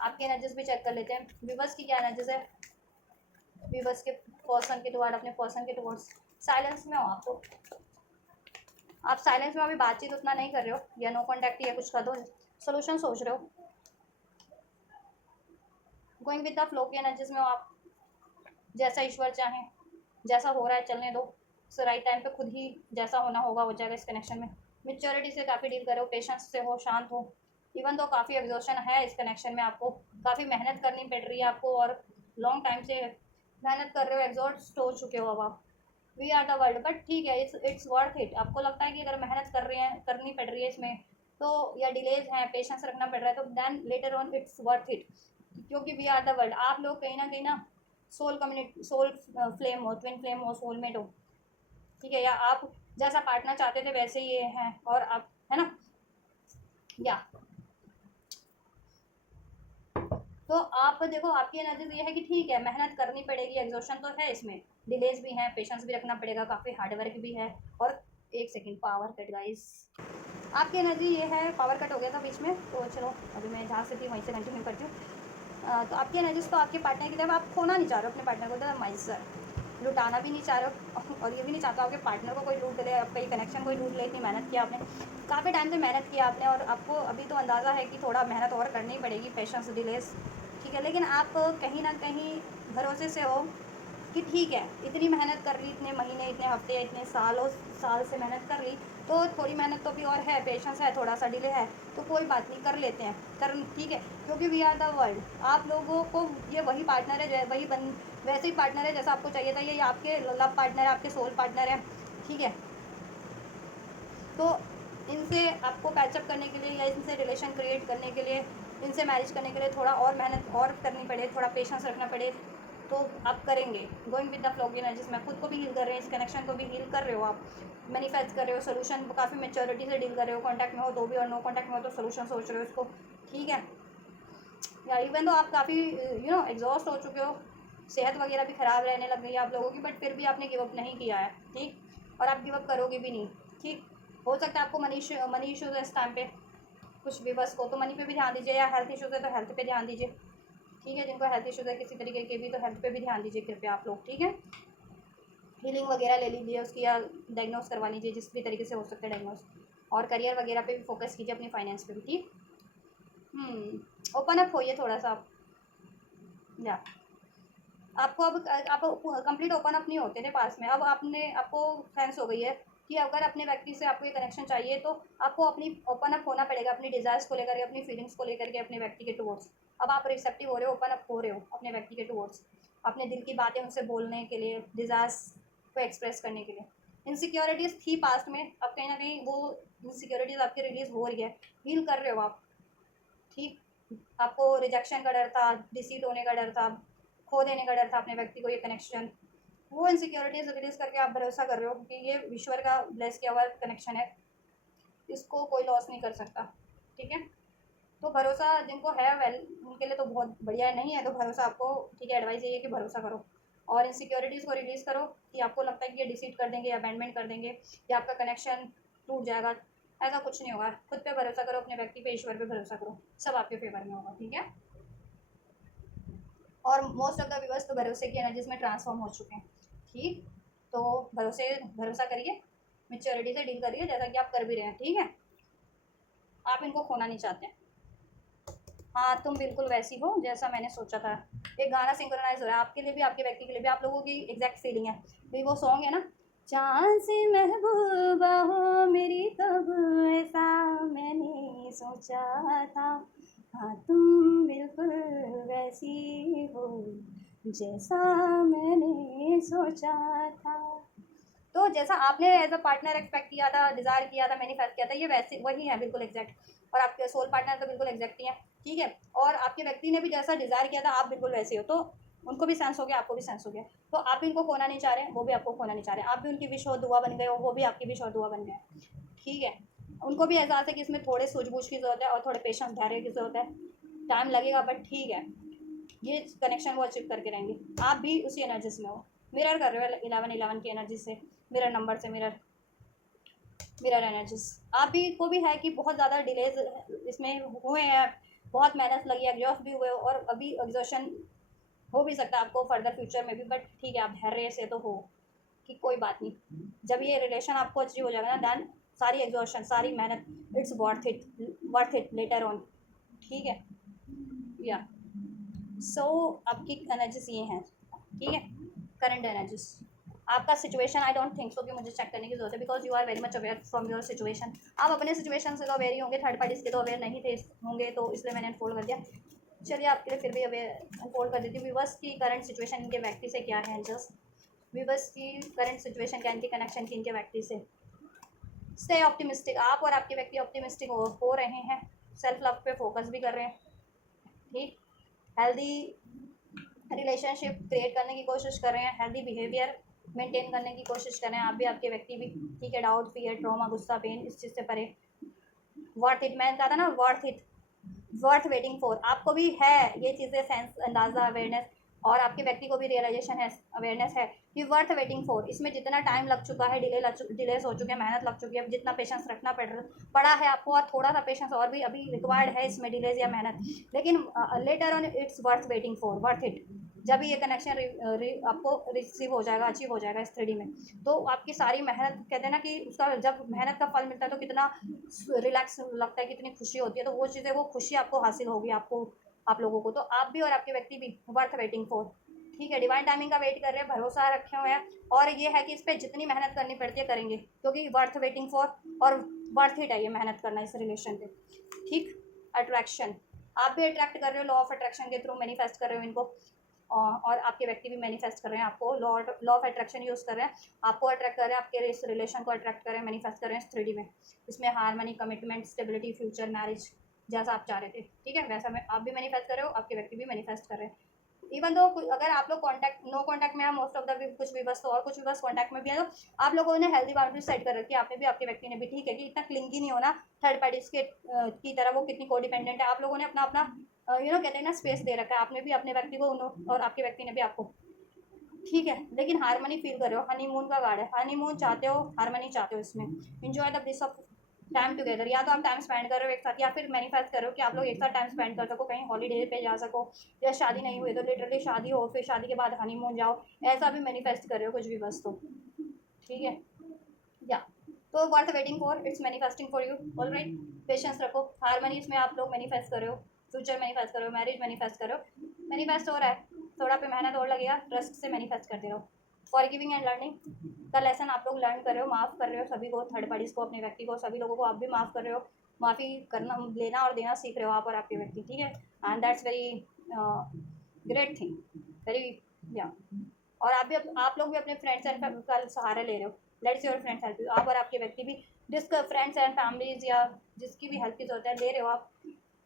आपकी एनर्जीज भी चेक कर लेते हैं, व्यूवर्स की क्या एनर्जीज है, व्यूवर्स के पर्सन के टुवर्ड, अपने पर्सन के टुवर्ड्स। साइलेंस में हो आप, तो आप साइलेंस में अभी बातचीत उतना नहीं कर रहे हो, या नो कॉन्टैक्ट या कुछ कर दो, सोल्यूशन सोच रहे हो, गोइंग विद द फ्लो की एनर्जीज में हो आप। जैसा ईश्वर चाहे, जैसा हो रहा है चलने दो, सो राइट टाइम पे खुद ही जैसा होना होगा हो जाएगा इस कनेक्शन में। मेच्योरिटी से काफ़ी डील करो, पेशेंस से हो, शांत हो। इवन तो काफ़ी एग्जॉशन है इस कनेक्शन में, आपको काफ़ी मेहनत करनी पड़ रही है आपको, और लॉन्ग टाइम से मेहनत कर रहे हो, एग्जॉस्ट हो चुके हो अब आप। We are the world, but ठीक है, इट्स वर्थ इट। आपको लगता है कि अगर मेहनत कर रही है, करनी पड़ रही है इसमें, तो या डिलेज हैं, पेशेंस रखना पड़ रहा है, तो then later on it's worth it, क्योंकि वी आर द वर्ल्ड। आप लोग कहीं ना सोल कम्युनिटी, सोल फ्लेम हो, ट्विन फ्लेम हो, सोलमेट हो। ठीक है, या आप जैसा पार्टनर चाहते थे वैसे ही ये हैं, और आप है ना, या तो आप देखो आपकी एनर्जी ये है कि ठीक है मेहनत करनी पड़ेगी, एग्जॉशन तो है इसमें, डिलेज भी हैं, पेशेंस भी रखना पड़ेगा, काफ़ी हार्डवर्क भी है। और एक सेकेंड, पावर कट गाइस, आपकी एनर्जी ये है, पावर कट हो गया था बीच में, तो चलो अभी मैं जहाँ से थी वहीं से कंटिन्यू करती हूँ। तो आपकी एनर्जीज तो आपके पार्टनर की तरफ, आप खोना नहीं चाह रहे हो अपने पार्टनर को, तो माइसर लुटाना भी नहीं चाह रहे हो, और ये भी नहीं चाहते आपके पार्टनर को कोई लूट ले, आपका ये कनेक्शन कोई लूट ले। इतनी मेहनत किया आपने, काफ़ी टाइम से मेहनत किया आपने, और आपको अभी तो अंदाज़ा है कि थोड़ा मेहनत और करनी पड़ेगी, पेशेंस, डिलेस। ठीक है, लेकिन आप कहीं ना कहीं भरोसे से हो कि ठीक है इतनी मेहनत कर ली, इतने महीने, इतने हफ्ते, इतने साल से मेहनत कर ली, तो थोड़ी मेहनत तो भी और है, पेशेंस है, थोड़ा सा डिले है, तो कोई बात नहीं, कर लेते हैं, कर ठीक है, क्योंकि वी आर द वर्ल्ड। आप लोगों को ये वही पार्टनर है, वैसे ही पार्टनर है जैसा आपको चाहिए था, ये आपके लव पार्टनर है, आपके सोल पार्टनर है। ठीक है, तो इनसे आपको पैचअप करने के लिए या इनसे रिलेशन क्रिएट करने के लिए, इनसे मैरिज करने के लिए थोड़ा और मेहनत और करनी पड़े, थोड़ा पेशेंस रखना पड़े, तो आप करेंगे। गोइंग विद द फ्लो की एनर्जीज में खुद को भी हील कर रहे हैं, इस कनेक्शन को भी हील कर रहे हो आप, मैनिफेस्ट कर रहे हो, सोल्यूशन काफ़ी मेच्योरिटी से डील कर रहे हो, कॉन्टैक्ट में हो तो भी, और नो कॉन्टैक्ट में हो तो सोल्यूशन सोच रहे हो इसको। ठीक है, या इवन तो आप काफ़ी एग्जॉस्ट हो चुके हो, सेहत वगैरह भी ख़राब रहने लग गई है आप लोगों की, बट फिर भी आपने गिव अप नहीं किया है। ठीक, और आप गिव अप करोगे भी नहीं। ठीक, हो सकता है आपको मनी इश्यूज़ है इस टाइम पे, कुछ व्यूवर्स को तो मनी पे भी ध्यान दीजिए, या हेल्थ इश्यूज़ है तो हेल्थ पे ध्यान दीजिए। ठीक है, जिनको हेल्थ इश्यूज़ है किसी तरीके के भी, तो हेल्थ पे भी ध्यान दीजिए कृपया आप लोग। ठीक है, हीलिंग वगैरह ले लीजिए उसकी, या डायग्नोस करवा लीजिए, जिस भी तरीके से हो सकता है डायग्नोस। और करियर वगैरह पे भी फोकस कीजिए, अपनी फाइनेंस पे भी, ठीक। ओपन अप होइए थोड़ा सा आप, या आपको अब आप कंप्लीट ओपन अप नहीं होते थे पास में, अब आपको सेंस हो गई है कि अगर अपने व्यक्ति से आपको ये कनेक्शन चाहिए तो आपको अपनी ओपन अप होना पड़ेगा, अपनी डिज़ायर्स को लेकर के, अपनी फीलिंग्स को लेकर के, अपने व्यक्ति के टुवर्ड्स। अब आप रिसेप्टिव हो रहे हो, ओपन अप हो रहे हो अपने व्यक्ति के टुवर्ड्स, अपने दिल की बातें उनसे बोलने के लिए, डिज़ायर्स को एक्सप्रेस करने के लिए। इनसिक्योरिटीज़ थी पास्ट में, अब कहीं ना कहीं वो इनसिक्योरिटीज़ आपकी रिलीज़ हो रही है, हील कर रहे हो आप, ठीक। आपको रिजेक्शन का डर था, डिसीट होने का डर था, खो देने का डर था अपने व्यक्ति को, ये कनेक्शन, वो इनसिक्योरिटीज रिलीज करके आप भरोसा कर रहे हो कि ये ईश्वर का ब्लेस किया हुआ कनेक्शन है, इसको कोई लॉस नहीं कर सकता, ठीक है। तो भरोसा जिनको है वेल उनके लिए तो बहुत बढ़िया है, नहीं है तो भरोसा आपको, ठीक है, एडवाइस ये है कि भरोसा करो और इनसिक्योरिटीज़ को रिलीज़ करो कि आपको लगता है कि ये डिसीट कर देंगे या अबैंडमेंट कर देंगे या आपका कनेक्शन टूट जाएगा, ऐसा कुछ नहीं होगा। खुद पे भरोसा करो, अपने व्यक्ति पे, ईश्वर पे भरोसा करो, सब आपके फेवर में होगा, ठीक है। और मोस्ट ऑफ द व्यूअर्स तो भरोसे की एनर्जीज में ट्रांसफॉर्म हो चुके हैं, ठीक। तो भरोसा करिए, मेच्योरिटी से डील करिए जैसा कि आप कर भी रहे हैं, ठीक है। आप इनको खोना नहीं चाहते। हाँ, तुम बिल्कुल वैसी हो जैसा मैंने सोचा था। एक गाना सिंक्रोनाइज हो रहा है आपके लिए भी, आपके व्यक्ति के लिए भी, आप लोगों की एग्जैक्ट फीलिंग है। भी वो सॉन्ग है ना, चांद से महबूबा हो मेरी कब, ऐसा मैंने सोचा था। हाँ, तुम बिल्कुल वैसी हो जैसा मैंने सोचा था। तो जैसा आपने एज अ पार्टनर एक्सपेक्ट किया था, डिज़ायर किया था, मैनिफेस्ट किया था, ये वैसे वही है, बिल्कुल एग्जैक्ट। और आपके सोल पार्टनर तो बिल्कुल एग्जैक्ट ही है, ठीक है। और आपके व्यक्ति ने भी जैसा डिज़ायर किया था, आप बिल्कुल वैसे हो, तो उनको भी सेंस हो गया, आपको भी सेंस हो गया। तो आप भी इनको खोना नहीं चाह रहे, वो भी आपको खोना नहीं चाह रहे। आप भी उनकी विश और दुआ बन गए हो, वो भी आपकी विश और दुआ बन गए, ठीक है। उनको भी एहसास है कि इसमें थोड़े सूझबूझ की ज़रूरत है और थोड़े पेशेंस, धैर्य की ज़रूरत है, टाइम लगेगा बट ठीक है, ये कनेक्शन वो अचीव करके रहेंगे। आप भी उसी एनर्जीज में हो, मिरर कर रहे हो 11-11 की एनर्जी से, मिरर नंबर से, मिरर एनर्जीज। आप भी को भी है कि बहुत ज़्यादा डिलेज इसमें हुए हैं, बहुत मेहनत लगी है, एग्जॉस्ट भी हुए हो और अभी एग्जॉशन हो भी सकता है आपको फर्दर फ्यूचर में भी, बट ठीक है, आप धैर्य से तो हो कि कोई बात नहीं। जब ये रिलेशन आपको अचीव हो जाएगा ना, दैन सारी एग्जॉशन, सारी मेहनत, it's worth it later on, ठीक है। या सो आपकी एनर्जीज ये हैं, ठीक है, करंट एनर्जीज। आपका situation I don't think so कि मुझे चेक करने की जरूरत है, because you are very much aware from your situation. आप अपने सिचुएशन से तो अवेयर ही होंगे, थर्ड पार्टीज के तो अवेयर नहीं थे होंगे, तो इसलिए मैंने अनफोल्ड कर दिया। चलिए आपके लिए फिर भी अवेयर अनफोल्ड कर देती हूँ। व्यूअर्स की करंट सिचुएशन इनके व्यक्ति से क्या है, जस्ट व्यूअर्स की करंट सिचुएशन क्या, इनके कनेक्शन की इनके व्यक्ति से। स्टे ऑप्टिमिस्टिक, आप और आपके व्यक्ति ऑप्टिमिस्टिक हो रहे हैं, सेल्फ लव पे फोकस भी कर रहे हैं, ठीक। हेल्दी रिलेशनशिप क्रिएट करने की कोशिश कर रहे हैं, हेल्दी बिहेवियर मेंटेन करने की कोशिश कर रहे हैं, आप भी आपके व्यक्ति भी, ठीक है। डाउट, फियर, ट्रॉमा, गुस्सा, पेन, इस चीज़ से परे। वर्थ इट, मैंने कहा था ना, worth it, worth waiting for. आपको भी है ये चीज़ें सेंस, अंदाज़ा, अवेयरनेस, और आपके व्यक्ति को भी रियलाइजेशन है, अवेयरनेस है कि वर्थ वेटिंग फॉर। इसमें जितना टाइम लग चुका है, डिलेस हो चुके हैं, मेहनत लग चुकी है, जितना पेशेंस रखना पड़ा है आपको, और थोड़ा सा पेशेंस और भी अभी रिक्वायर्ड है इसमें, डिलेज या मेहनत, लेकिन letter on it's worth waiting for, worth it. जब ये कनेक्शन आपको रिसीव हो जाएगा, अचीव हो जाएगा इस 3D में, तो आपकी सारी मेहनत, कहते हैं ना कि उसका जब मेहनत का फल मिलता है तो कितना रिलैक्स लगता है, कितनी खुशी होती है, तो वो चीज़ें, वो खुशी आपको हासिल होगी, आप लोगों को। तो आप भी और आपके व्यक्ति भी वर्थ वेटिंग फॉर, ठीक है। डिवाइन टाइमिंग का वेट कर रहे हैं, भरोसा रखे हुए हैं, और ये है कि इस पर जितनी मेहनत करनी पड़ती है करेंगे, क्योंकि वर्थ वेटिंग फॉर और वर्थ इट है ये मेहनत करना इस रिलेशन पे, ठीक। अट्रैक्शन, आप भी अट्रैक्ट कर रहे हो, लॉ ऑफ अट्रैक्शन के थ्रू मैनिफेस्ट कर रहे हो इनको, और आपके व्यक्ति भी मैनिफेस्ट कर रहे हैं आपको, लॉ ऑफ अट्रैक्शन यूज़ कर रहे हैं, आपको अट्रैक्ट कर रहे हैं, आपके इस रिलेशन को अट्रैक्ट कर रहे हैं, मैनिफेस्ट कर रहे हैं इस 3D में। इसमें harmony, commitment, stability, future, marriage, जैसा आप चाह रहे थे, ठीक है, वैसा मैं आप भी मैनिफेस्ट कर रहे हो, आपके व्यक्ति भी मैनिफेस्ट कर रहे हैं। इवन दो अगर आप लोग नो कॉन्टैक्ट में है, मोस्ट ऑफ द कुछ भी बस, तो और कुछ भी बस कॉन्टैक्ट में भी है, तो आप लोगों ने हेल्दी बाउंड्री सेट कर रखी है, आपने भी, आपके व्यक्ति ने भी, ठीक है, कि इतना क्लिंगी नहीं होना थर्ड पार्टीज के की तरह, वो कितनी कोडिपेंडेंट है। आप लोगों ने अपना अपना कहते हैं ना, स्पेस दे रखा है, आपने भी अपने व्यक्ति को और आपके व्यक्ति ने भी आपको, ठीक है। लेकिन हारमनी फील कर रहे हो, हनीमून का कार्ड है, हनीमून चाहते हो, हारमनी चाहते हो, इसमें enjoy the bliss of time together. या तो आप टाइम स्पेंड कर रहे हो एक साथ, या फिर मैनिफेस्ट करो कि आप लोग एक साथ टाइम स्पेंड कर सको, कहीं हॉलीडे पे जा सको, या शादी नहीं हुई तो लिटरली शादी हो, फिर शादी के बाद हनीमून जाओ, ऐसा भी मैनिफेस्ट कर रहे हो कुछ भी बस, तो ठीक है। या तो worth waiting for, it's manifesting for you. Alright, patience रखो। हारमोनी इसमें आप लोग मैनिफेस्ट कर रहे हो, फ्यूचर मैनिफेस्ट कर रहे हो, मैरिज मैनिफेस्ट कर रहे हो, मैनिफेस्ट हो रहा है। थोड़ा पे मेहनत और लगेगा, ट्रस्ट से मैनिफेस्ट करते रहो। फॉरगिविंग एंड लर्निंग का लेसन आप लोग लर्न कर रहे हो, माफ़ कर रहे हो सभी को, थर्ड पार्टीज को, अपने व्यक्ति को, सभी लोगों को आप भी माफ़ कर रहे हो। माफ़ी करना, लेना और देना सीख रहे हो आप और आपके व्यक्ति, ठीक है। And that's very great thing, very, या। और आप लोग भी अपने फ्रेंड्स एंड का सहारा ले रहे हो। Let's your friends help you. आप और आपके व्यक्ति भी जिसका फ्रेंड्स एंड फैमिलीज या जिसकी भी हेल्प की जरूरत है, ले रहे हो आप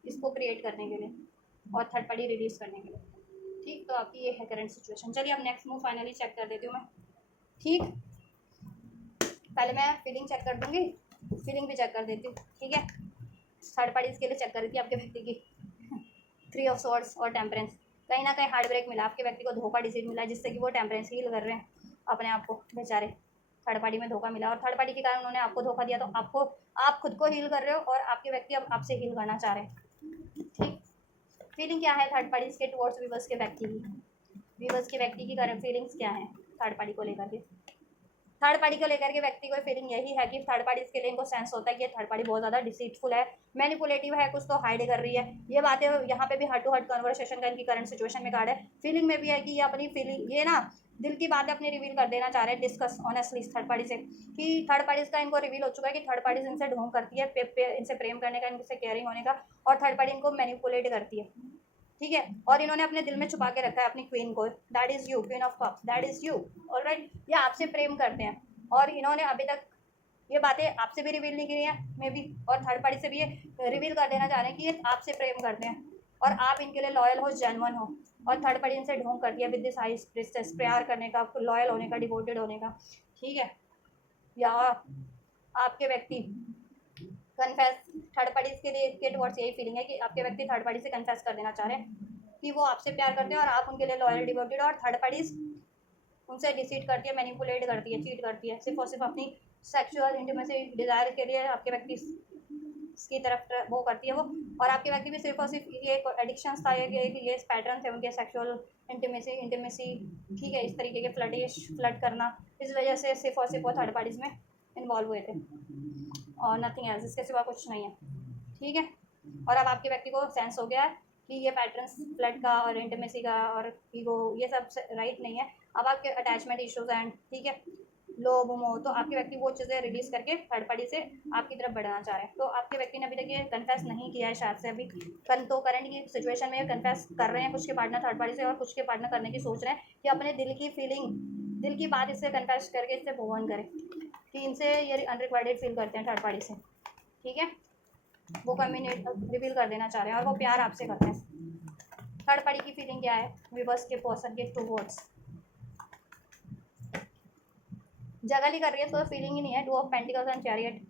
इसको क्रिएट करने के लिए और थर्ड पार्टी रिलीज करने के लिए। ठीक, तो आपकी ये है करंट सिचुएशन। चलिए अब नेक्स्ट मूव फाइनली चेक कर देती हूँ मैं। ठीक, पहले मैं फीलिंग चेक कर दूँगी, फीलिंग भी चेक कर देती हूँ, ठीक है। थर्ड पार्टीज के लिए चेक कर रही थी आपके व्यक्ति की 3 ऑफ स्वॉर्ड्स और टेम्परेंस। कहीं ना कहीं हार्ट ब्रेक मिला, आपके व्यक्ति को धोखा डिसीड मिला, जिससे कि वो टेम्परेंस हील कर रहे हैं अपने आप को, बेचारे। थर्ड पार्टी में धोखा मिला और थर्ड पार्टी के कारण उन्होंने आपको धोखा दिया, तो आप खुद को हील कर रहे हो और आपके व्यक्ति अब आपसे हील करना चाह रहे हैं। ठीक, फीलिंग क्या है थर्ड पार्टीज के टुवर्ड्स वीवर्स के व्यक्ति की? वीवर्स के व्यक्ति की करंट फीलिंग्स क्या है थर्ड पार्टी को लेकर के? थर्ड पार्टी को लेकर के व्यक्ति को फीलिंग यही है कि थर्ड पार्टी के लिए इनको सेंस होता है कि थर्ड पार्टी बहुत ज़्यादा डिसीटफुल है, मैनिपुलेटिव है, कुछ तो हाइड कर रही है। ये बातें यहाँ पे भी हार्ट टू हार्ट कन्वर्सेशन का इनकी करंट सिचुएशन में कार्ड है। फीलिंग में भी है कि ये अपनी फीलिंग, ये ना दिल की बातें अपनी रिवील कर देना चाह रहे हैं, डिस्कस ऑनेस्टली थर्ड पार्टी से, कि थर्ड पार्टी का इनको रिवील हो चुका है कि थर्ड पार्टी इनसे ढोंग करती है, इनसे प्रेम करने का, इनसे केयरिंग होने का, और थर्ड पार्टी इनको मैनिपुलेट करती है, ठीक है। और इन्होंने अपने दिल में छुपा के रखा है अपनी क्वीन को, that is you, queen of cups, that is you. Alright, ये आपसे प्रेम करते हैं और इन्होंने अभी तक ये बातें आपसे भी रिवील नहीं की है मे बी, और थर्ड पार्टी से भी ये रिवील कर देना चाह रहे हैं कि ये आपसे प्रेम करते हैं और आप इनके लिए लॉयल हो, जेन्युइन हो। और थर्ड पार्टी इनसे ढोंग कर दिया विद दिस हाई प्रिंसेस, प्यार करने का, लॉयल होने का, डिवोटेड होने का, ठीक है। या आपके व्यक्ति कन्फेस, थर्ड पार्टी के लिए के टुवर्ड्स यही फीलिंग है कि आपके व्यक्ति थर्ड पार्टी से कन्फेस कर देना चाह रहे हैं कि वो आपसे प्यार करते हैं और आप उनके लिए लॉयल, डिवोटेड, और थर्ड पार्टी उनसे डिसीट करती है, मैनिपुलेट करती है, चीट करती है, सिर्फ और सिर्फ अपनी सेक्सुअल इंटीमेसी डिज़ायर के लिए आपके व्यक्ति की तरफ वो करती है वो। और आपके व्यक्ति भी सिर्फ और सिर्फ ये एडिक्शंस था, ये पैटर्न थे उनके, सेक्सुअल इंटीमेसी, ठीक है, इस तरीके के फ्लर्ट करना, इस वजह से सिर्फ और सिर्फ वो थर्ड पार्टीज में इन्वॉल्व हुए थे और नथिंग एल्स, इसके सिवा कुछ नहीं है, ठीक है। और अब आपके व्यक्ति को सेंस हो गया है कि ये पैटर्न्स फ्लड का और इंटीमेसी का और ईगो, ये सब राइट नहीं है। अब आपके अटैचमेंट इश्यूज एंड, ठीक है, लोभ मोह, तो आपके व्यक्ति वो चीज़ें रिलीज करके थर्ड पार्टी से आपकी तरफ बढ़ाना चाह रहे हैं। तो आपके व्यक्ति ने अभी तक ये कन्फेस नहीं किया है शायद से अभी, तो करंट की सिचुएशन में कन्फेस कर रहे हैं कुछ के पार्टनर थर्ड पार्टी से, और कुछ के पार्टनर करने की सोच रहे हैं कि अपने दिल की फीलिंग, दिल की बात इससे कन्फेस करके इससे मूव ऑन करें, कि इनसे ये अनरिक्वायर्ड फील करते हैं थर्ड पार्टी से, ठीक है। वो कम्युनिकेट रिवील कर देना चाह रहे हैं और वो प्यार आपसे करते हैं। थर्ड पार्टी की फीलिंग क्या है विवर्स के पर्सन के टुवर्ड्स? जगल ही कर रही है, तो फीलिंग ही नहीं है। 2 ऑफ पेंटिकल्स एंड चैरियट,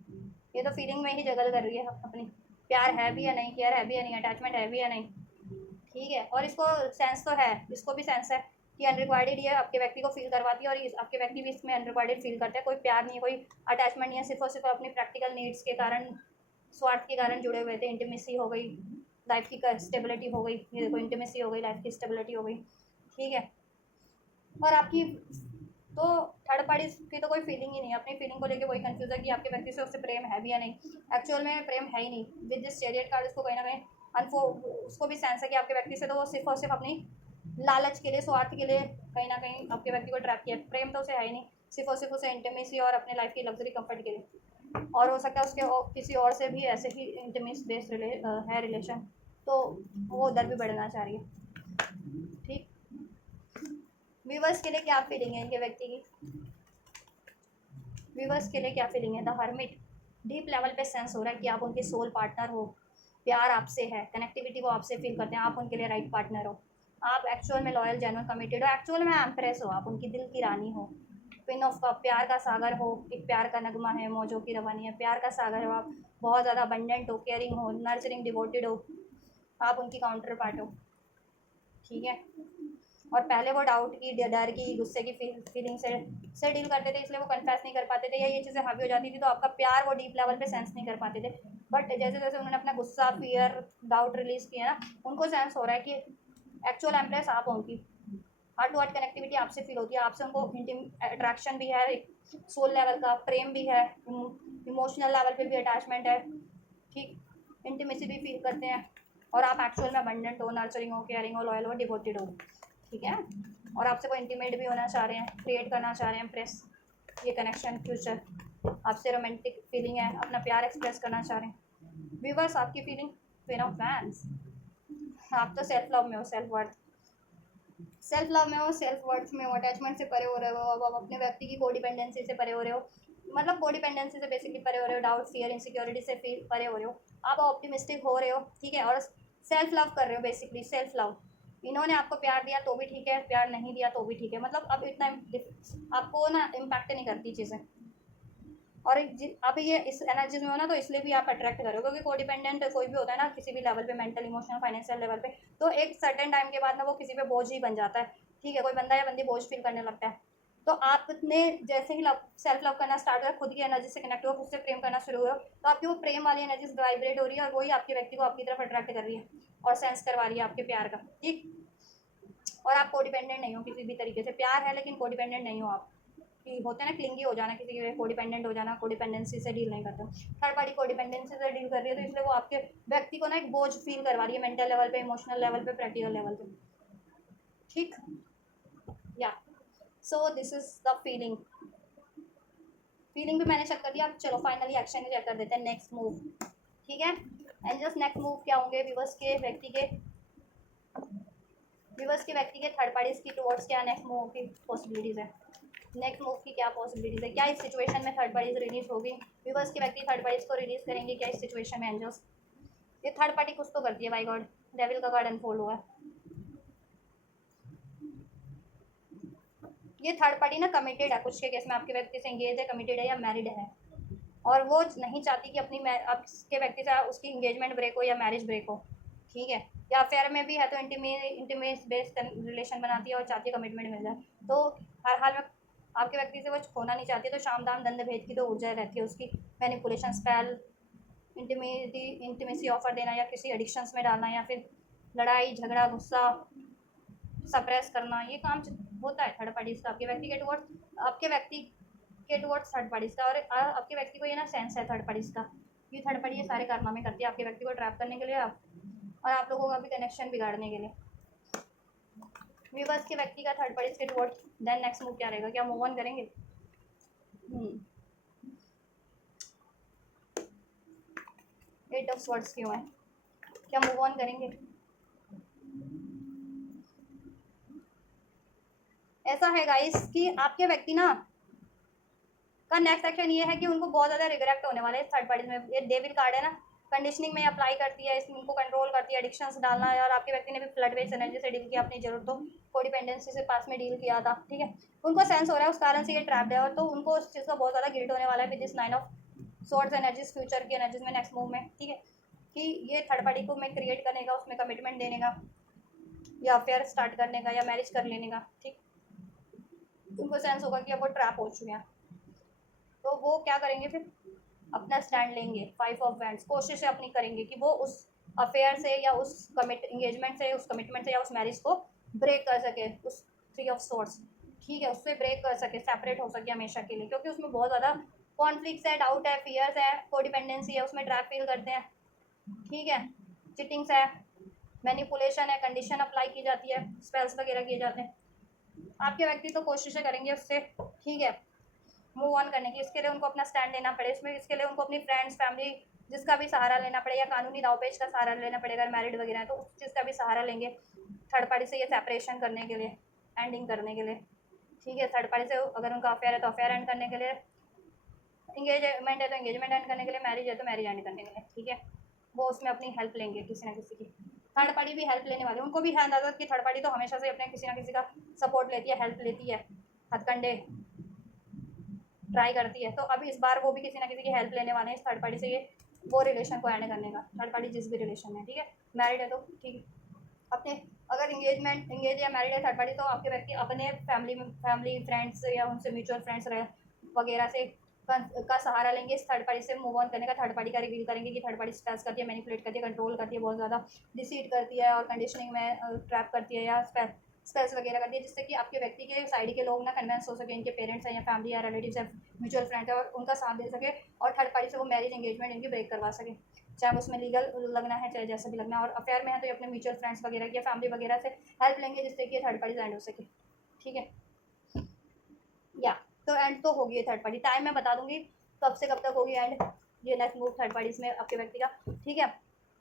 ये तो फीलिंग में ही जगल कर रही है अपनी, प्यार है भी या नहीं, केयर है भी या नहीं, अटैचमेंट है भी या नहीं, ठीक है। और इसको सेंस तो है, इसको भी सेंस है कि अनरिक्वायर्ड ये आपके व्यक्ति को फील करवाती है और आपके व्यक्ति भी इसमें अनरिक्वायर्ड फील करते हैं। कोई प्यार नहीं है, कोई अटैचमेंट नहीं है, सिर्फ और सिर्फ अपनी प्रैक्टिकल नीड्स के कारण, स्वार्थ के कारण जुड़े हुए थे। इंटीमेसी हो गई, लाइफ की स्टेबिलिटी हो गई, ये देखो इंटीमेसी हो गई, लाइफ की स्टेबिलिटी हो गई, ठीक है। और आपकी तो थर्ड पार्टी की तो कोई फीलिंग ही नहीं है, अपनी फीलिंग को लेके कोई कंफ्यूज है कि आपके व्यक्ति से उससे प्रेम है भी या नहीं। एक्चुअल में प्रेम है ही नहीं। विद दिस चैरियट कार्ड उसको कहीं ना कहीं उसको भी सेंस है कि आपके व्यक्ति से तो वो सिर्फ और सिर्फ अपनी लालच के लिए, स्वार्थ के लिए कहीं ना कहीं आपके व्यक्ति को ट्रैप किया। प्रेम तो उसे है ही नहीं, सिर्फ और सिर्फ उसे इंटीमेसी और अपने लाइफ की लग्जरी कंफर्ट के लिए। और हो सकता है उसके किसी और से भी ऐसे ही इंटीमेसी बेस्ड है रिलेशन, तो वो उधर भी बढ़ना चाह रही है, ठीक। व्यूवर्स के लिए क्या फीलिंग है इनके व्यक्ति की? व्यूवर्स के लिए क्या फीलिंग है? द हर्मिट, डीप लेवल पे सेंस हो रहा है कि आप उनके सोल पार्टनर हो, प्यार आपसे है, कनेक्टिविटी वो आपसे फील करते हैं, आप उनके लिए राइट पार्टनर हो, आप एक्चुअल में लॉयल, जेन्युइन, कमिटेड हो, एक्चुअल में एम्प्रेस हो, आप उनकी दिल की रानी हो, क्वीन ऑफ कप, प्यार का सागर हो, एक प्यार का नगमा है, मौजों की रवानी है, प्यार का सागर हो, आप बहुत ज़्यादा अबंडेंट हो, केयरिंग हो, नर्चरिंग, डिवोटेड हो, आप उनकी काउंटर पार्ट हो, ठीक है। और पहले वो डाउट की, डर की, गुस्से की फीलिंग से डील करते थे, इसलिए वो कन्फेस नहीं कर पाते थे, या ये चीज़ें हावी हो जाती थी तो आपका प्यार वो डीप लेवल पे सेंस नहीं कर पाते थे। बट जैसे जैसे उन्होंने अपना गुस्सा, फियर, डाउट रिलीज किया ना, उनको सेंस हो रहा है कि एक्चुअल एम्प्रेस आप हो उनकी, हार्ट टू हार्ट कनेक्टिविटी आपसे फील होती है, आपसे उनको इंटीम अट्रैक्शन भी है, एक सोल लेवल का प्रेम भी है, इमोशनल लेवल पे भी अटैचमेंट है, ठीक, इंटीमेसी भी फील करते हैं, और आप एक्चुअल में अबंडेंट हो, नर्चरिंग हो, केयरिंग हो, लॉयल हो, डिवोटेड हो, ठीक है। और आपसे वो इंटीमेट भी होना चाह रहे हैं, क्रिएट करना चाह रहे हैं प्रेस ये कनेक्शन फ्यूचर, आपसे रोमांटिक फीलिंग है, अपना प्यार एक्सप्रेस करना चाह रहे हैं। व्यूवर्स आपकी फीलिंग, क्वीन ऑफ वैंड्स, आप तो सेल्फ लव में हो, सेल्फ लव में हो, सेल्फ वर्थ में हो, अटैचमेंट से परे हो रहे हो, अब अपने व्यक्ति की कोडिपेंडेंसी से परे हो रहे हो, मतलब कोडिपेंडेंसी से बेसिकली परे हो रहे हो, डाउट फियर इनसिक्योरिटी से फील परे हो रहे हो, आप ऑप्टिमिस्टिक हो रहे हो, ठीक है, और सेल्फ लव कर रहे हो, बेसिकली सेल्फ लव। इन्होंने आपको प्यार दिया तो भी ठीक है, प्यार नहीं दिया तो भी ठीक है, मतलब अब इतना आपको ना इम्पैक्ट नहीं करती चीज़ें। और अब ये इस एनर्जीज में हो ना, तो इसलिए भी आप अट्रैक्ट करो, क्योंकि कोडिपेंडेंट कोई भी होता है ना किसी भी लेवल पे, मेंटल, इमोशनल, फाइनेंशियल लेवल पे, तो एक सर्टेन टाइम के बाद ना वो किसी पे बोझ ही बन जाता है, ठीक है, कोई बंदा या बंदी बोझ फील करने लगता है। तो आपने जैसे ही लव सेल्फ लव करना स्टार्ट किया, खुद की एनर्जी से कनेक्ट हुआ, खुद से प्रेम करना शुरू हुआ, तो आपकी वो प्रेम वाली एनर्जी वाइब्रेट हो रही है, और वही आपके व्यक्ति को आपकी तरफ अट्रैक्ट कर रही है और सेंस करवा रही है आपके प्यार का, ठीक। और आप कोडिपेंडेंट नहीं हो किसी भी तरीके से, प्यार है लेकिन कोडिपेंडेंट नहीं हो आप, कि होते हैं ना क्लिंगी हो जाना, किसी के कोडिपेंडेंट हो जाना, कोडिपेंडेंसी से डील नहीं करते, थर्ड पार्टी कोडिपेंडेंसी से डील कर रही है, तो इसलिए वो आपके व्यक्ति को ना एक बोझ फील करवा रही है, मेंटल लेवल पे, इमोशनल लेवल पे, प्रैक्टिकल लेवल पे, ठीक, या so this is the feeling. Feeling भी मैंने चेक कर दिया, अब चलो फाइनली एक्शन चेक कर देते हैं, नेक्स्ट मूव, ठीक है। एंड जस्ट नेक्स्ट मूव क्या होंगे व्यूवर्स के व्यक्ति के थर्ड पार्टीज की टुवर्ड्स क्या नेक्स्ट मूव की पॉसिबिलिटीज है, नेक्स्ट मूव की क्या पॉसिबिलिटीज है, क्या इस सिचुएशन में थर्ड पार्टीज रिलीज होगी, व्यूवर्स के व्यक्ति थर्ड पार्टीज को रिलीज करेंगे क्या इस सिचुएशन में एंजल्स। ये थर्ड पार्टी कुछ तो करती है बाय गॉड, डेविल का कार्ड अनफोल्ड हुआ है, ये थर्ड पार्टी ना कमिटेड है, कुछ के केस में आपके व्यक्ति से एंगेज है, कमिटेड है या मैरिड है, और वो नहीं चाहती कि अपनी आपके व्यक्ति से उसकी इंगेजमेंट ब्रेक हो या मैरिज ब्रेक हो, ठीक है, या अफेयर में भी है तो इंटीमेट बेस्ड रिलेशन बनाती है और चाहती है कमिटमेंट मिल जाए, तो हर हाल में आपके व्यक्ति से वो खोना नहीं चाहती, तो शाम दाम दंड भेद की तो ऊर्जा रहती है उसकी, मैनिपुलेशन, स्पेल, इंटीमेसी ऑफर देना, या किसी एडिक्शंस में डालना, या फिर लड़ाई झगड़ा गुस्सा सप्रेस करना, ये काम होता है थर्ड पार्टीज का आपके व्यक्ति के टुवर्ड्स थर्ड पार्टीज का, और आपके व्यक्ति को ये ना सेंस है थर्ड पार्टीज का, ये थर्ड पार्टी ये सारे कारनामे करती है आपके व्यक्ति को ट्रैप करने के लिए, और आप लोगों का भी कनेक्शन बिगाड़ने के लिए। व्यूवर्स के व्यक्ति का थर्ड पार्टीज के टुवर्ड्स देन नेक्स्ट मूव क्या रहेगा, क्या मूव ऑन करेंगे। 8 ऑफ स्वॉर्ड्स क्यों है, क्या मूव ऑन करेंगे। ऐसा है गाइस कि आपके व्यक्ति ना का नेक्स्ट एक्शन ये है कि उनको बहुत ज़्यादा रिग्रेट होने वाला है इस थर्ड पार्टी में, ये डेविल कार्ड है ना, कंडीशनिंग में अप्लाई करती है, इनको कंट्रोल करती है, एडिक्शंस डालना है, और आपके व्यक्ति ने भी फ्लड बेस्ड एनर्जी से डील किया, अपनी जरूरतों कोडिपेंडेंसी से पास में डील किया था, ठीक है, उनको सेंस हो रहा है उस कारण से ये ट्रैप्ड है, और तो उनको उस चीज़ का बहुत ज़्यादा गिल्ट होने वाला है with this 9 of swords energies future की एनर्जीज में नेक्स्ट मूव में, ठीक है, कि ये थर्ड पार्टी को मैं क्रिएट करने का, उसमें कमिटमेंट देने का, या अफेयर स्टार्ट करने का, या मैरिज कर लेने का, ठीक, उनको सेंस होगा कि अब वो ट्रैप हो चुके हैं, तो वो क्या करेंगे फिर, अपना स्टैंड लेंगे, 5 ऑफ वैंड्स, कोशिश अपनी करेंगे कि वो उस अफेयर से या उस एंगेजमेंट से, उस कमिटमेंट से या उस मैरिज को ब्रेक कर सके, उस 3 ऑफ सोर्स, ठीक है, उससे ब्रेक कर सके, सेपरेट हो सके हमेशा के लिए, क्योंकि उसमें बहुत ज़्यादा कॉन्फ्लिक्ट्स है, डाउट है, फियर्स है, कोडिपेंडेंसी है, उसमें ट्रैप फील करते हैं, ठीक है, चिटिंग्स है, मैनिपुलेशन है, कंडीशन अप्लाई की जाती है, स्पेल्स वगैरह किए जाते हैं, आपके व्यक्ति तो कोशिशें करेंगे उससे, ठीक है, मूव ऑन करने की, इसके लिए उनको अपना स्टैंड लेना पड़े, इसमें इसके लिए उनको अपनी फ्रेंड्स, फैमिली, जिसका भी सहारा लेना पड़े, या कानूनी दावपेच का सहारा लेना पड़ेगा, अगर मैरिड वगैरह है तो उस चीज़ का भी सहारा लेंगे थर्ड पार्टी से, ये सेपरेशन करने के लिए, एंडिंग करने के लिए, ठीक है, थर्ड पार्टी से अगर उनका अफेयर है तो अफेयर एंड करने के लिए, इंगेजमेंट है तो इंगेजमेंट एंड करने के लिए, मैरिज है तो मैरिज एंड करने के लिए, ठीक है, वो उसमें अपनी हेल्प लेंगे किसी ना किसी की, थर्ड पार्टी भी हेल्प लेने वाले, उनको भी है अंदाजा कि थर्ड पार्टी तो हमेशा से अपने किसी ना किसी का सपोर्ट लेती है, हेल्प लेती है, हथकंडे ट्राई करती है, तो अभी इस बार वो भी किसी ना किसी की हेल्प लेने वाले हैं इस थर्ड पार्टी से, ये वो रिलेशन को एंड करने का, थर्ड पार्टी जिस भी रिलेशन में, ठीक है, मैरिड है तो ठीक, अपने अगर एंगेज या मैरिड है थर्ड पार्टी, तो आपके व्यक्ति अपने फैमिली फ्रेंड्स या उनसे म्यूचुअल फ्रेंड्स वगैरह से का सहारा लेंगे इस थर्ड पार्टी से मूव ऑन करने का, थर्ड पार्टी का रिवील करेंगे कि थर्ड पार्टी स्ट्रेस करती है, मैनिपुलेट करती है, कंट्रोल करती है, बहुत ज़्यादा डिसीट करती है, और कंडीशनिंग में ट्रैप करती है, या स्पेल्स वगैरह कर दिए, जिससे कि आपके व्यक्ति के साइड के लोग ना कन्विंस हो सके, इनके पेरेंट्स हैं या फैमिली या रिलेटिव्स या म्यूचुअल फ्रेंड है, और उनका साथ दे सके, और थर्ड पार्टी से वो मैरिज एंगेजमेंट इनकी ब्रेक करवा सके, चाहे उसमें लीगल लगना है चाहे जैसे भी लगना है। और अफेयर में है तो ये अपने म्यूचुअल फ्रेंड्स वगैरह की या फैमिली वगैरह से हेल्प लेंगे, जिससे कि ये थर्ड पार्टी एंड हो सके। ठीक है, या तो एंड तो होगी ये थर्ड पार्टी, टाइम मैं बता दूंगी कब से कब तक होगी एंड ये नेक्स्ट मूव थर्ड पार्टी में आपके व्यक्ति का। ठीक है,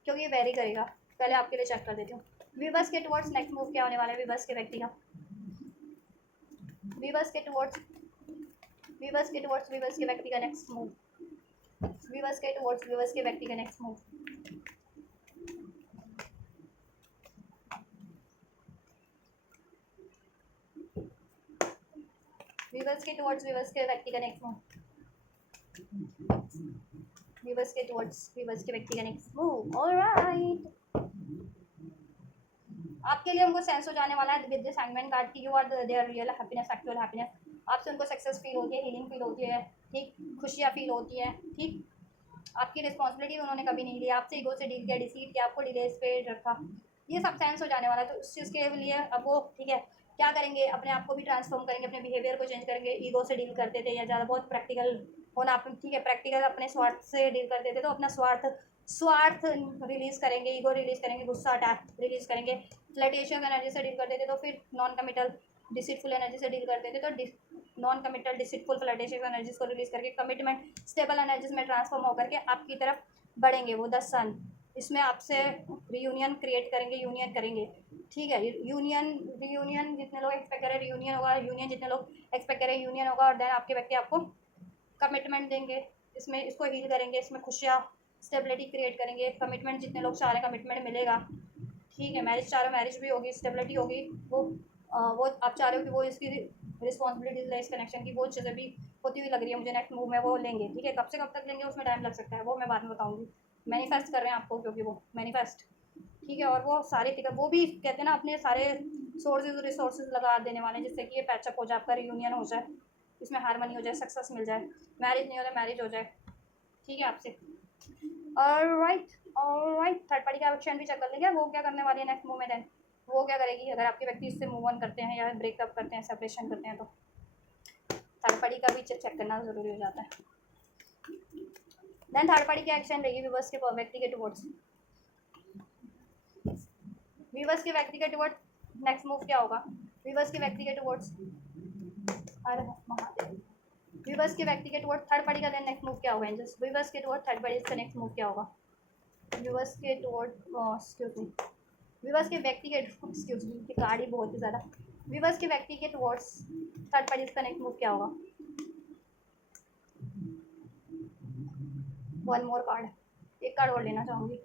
क्योंकि ये वेरी करेगा, पहले आपके लिए चेक कर देती हूँ वीवर्स के टुवर्ड्स नेक्स्ट मूव क्या होने वाला है वीवर्स के व्यक्ति का। वीवर्स के टुवर्ड्स वीवर्स के व्यक्ति का नेक्स्ट मूव, वीवर्स के टुवर्ड्स वीवर्स के व्यक्ति का नेक्स्ट मूव। वीवर्स के टुवर्ड्स वीवर्स के व्यक्ति का नेक्स्ट मूव, वीवर्स के टुवर्ड्स वीवर्स के व्यक्ति का नेक्स्ट मूव। ऑलराइट, आपके लिए उनको सेंस हो जाने वाला है विद दिस हैंगमैन कार्ड की you are there real happiness, actual happiness. आपसे उनको सक्सेस फील होती है, हीलिंग फील होती है, ठीक, खुशियाँ फील होती है। ठीक, आपकी रिस्पॉन्सिबिलिटी उन्होंने कभी नहीं ली, आपसे ईगो से डील किया, डिसीट किया, आपको डिलेस पे रखा, ये सब सेंस हो जाने वाला है। तो उस चीज़ के लिए अब वो ठीक है क्या करेंगे, अपने आप को भी ट्रांसफॉर्म करेंगे, अपने बिहेवियर को चेंज करेंगे। ईगो से डील करते थे या ज़्यादा बहुत प्रैक्टिकल होना, आप ठीक है प्रैक्टिकल अपने स्वार्थ से डील करते थे, तो अपना स्वार्थ रिलीज़ करेंगे, ईगो रिलीज़ करेंगे, गुस्सा अटैक रिलीज़ करेंगे। फ्लर्टेशियस एनर्जी से डील करते थे तो फिर नॉन कमिटल डिसिटफुल एनर्जी से डील करते थे, तो नॉन कमिटल डिसिटफुल फ्लर्टेशियस एनर्जीज को रिलीज़ करके कमिटमेंट स्टेबल एनर्जीज में ट्रांसफॉर्म होकर के आपकी तरफ बढ़ेंगे वो 10 सन। इसमें आपसे रियूनियन क्रिएट करेंगे, यूनियन करेंगे। ठीक है, रीयूनियन जितने लोग एक्सपेक्ट करें रीयूनियन होगा, यूनियन जितने लोग एक्सपेक्ट करें यूनियन होगा, और देन आपके व्यक्ति आपको कमिटमेंट देंगे, इसमें इसको हील करेंगे, इसमें खुशियाँ स्टेबिलिटी क्रिएट करेंगे। कमिटमेंट जितने लोग चाह रहे हैं कमिटमेंट मिलेगा। ठीक है, मैरिज चाह रहे हो मैरिज भी होगी, स्टेबिलिटी होगी, वो आप चाह रहे हो कि वो इसकी रिस्पॉन्सिबिलिटीज है इस कनेक्शन की, वो चीज़ें भी होती हुई लग रही है मुझे नेक्स्ट मूव में वो लेंगे। ठीक है, कब से कब तक लेंगे उसमें टाइम लग सकता है, वो मैं बाद में बताऊँगी। मैनिफेस्ट कर रहे हैं आपको, क्योंकि वो मैनिफेस्ट ठीक है, और वो सारे टिकट वो भी कहते हैं ना अपने सारे सोर्सेज रिसोर्सेज लगा देने वाले हैं, जिससे कि ये पैचअप हो जाए, आपका रियूनियन हो जाए, इसमें हारमनी हो जाए, सक्सेस मिल जाए, मैरिज नहीं हो जाए मैरिज हो जाए। ठीक है आपसे। ऑलराइट, थर्ड पार्टी का ऑप्शन भी चेक कर लेंगे, वो क्या करने वाली है नेक्स्ट मूव में। देन वो क्या करेगी अगर आपके व्यक्ति इससे मूव ऑन करते हैं या ब्रेकअप करते हैं, सेपरेशन करते हैं, तो थर्ड पार्टी का भी चेक करना ज़रूरी हो जाता है। देन थर्ड पार्टी की एक्शन रहेगी विवर्स के व्यक्ति के टुवर्ड्स, विवर्स के व्यक्ति के टुवर्ड्स नेक्स्ट मूव क्या होगा विवर्स के व्यक्ति के टुवर्ड्स। अरे महादेव, विवर्स के व्यक्ति के टुवर्ड थर्ड पार्टी का देन नेक्स्ट मूव क्या होगा एंजल्स। विवर्स के टुवर्ड थर्ड पार्टी का नेक्स्ट मूव क्या होगा विवर्स के टुवर्ड एक्सक्यूज मी, विवर्स के व्यक्ति के एक्सक्यूज मी की कार्ड ही बहुत ही ज़्यादा। विवर्स के व्यक्ति के टुवर्ड्स थर्ड पार्टी का नेक्स्ट मूव क्या होगा। वन मोर कार्ड, एक कार्ड और लेना चाहूँगी।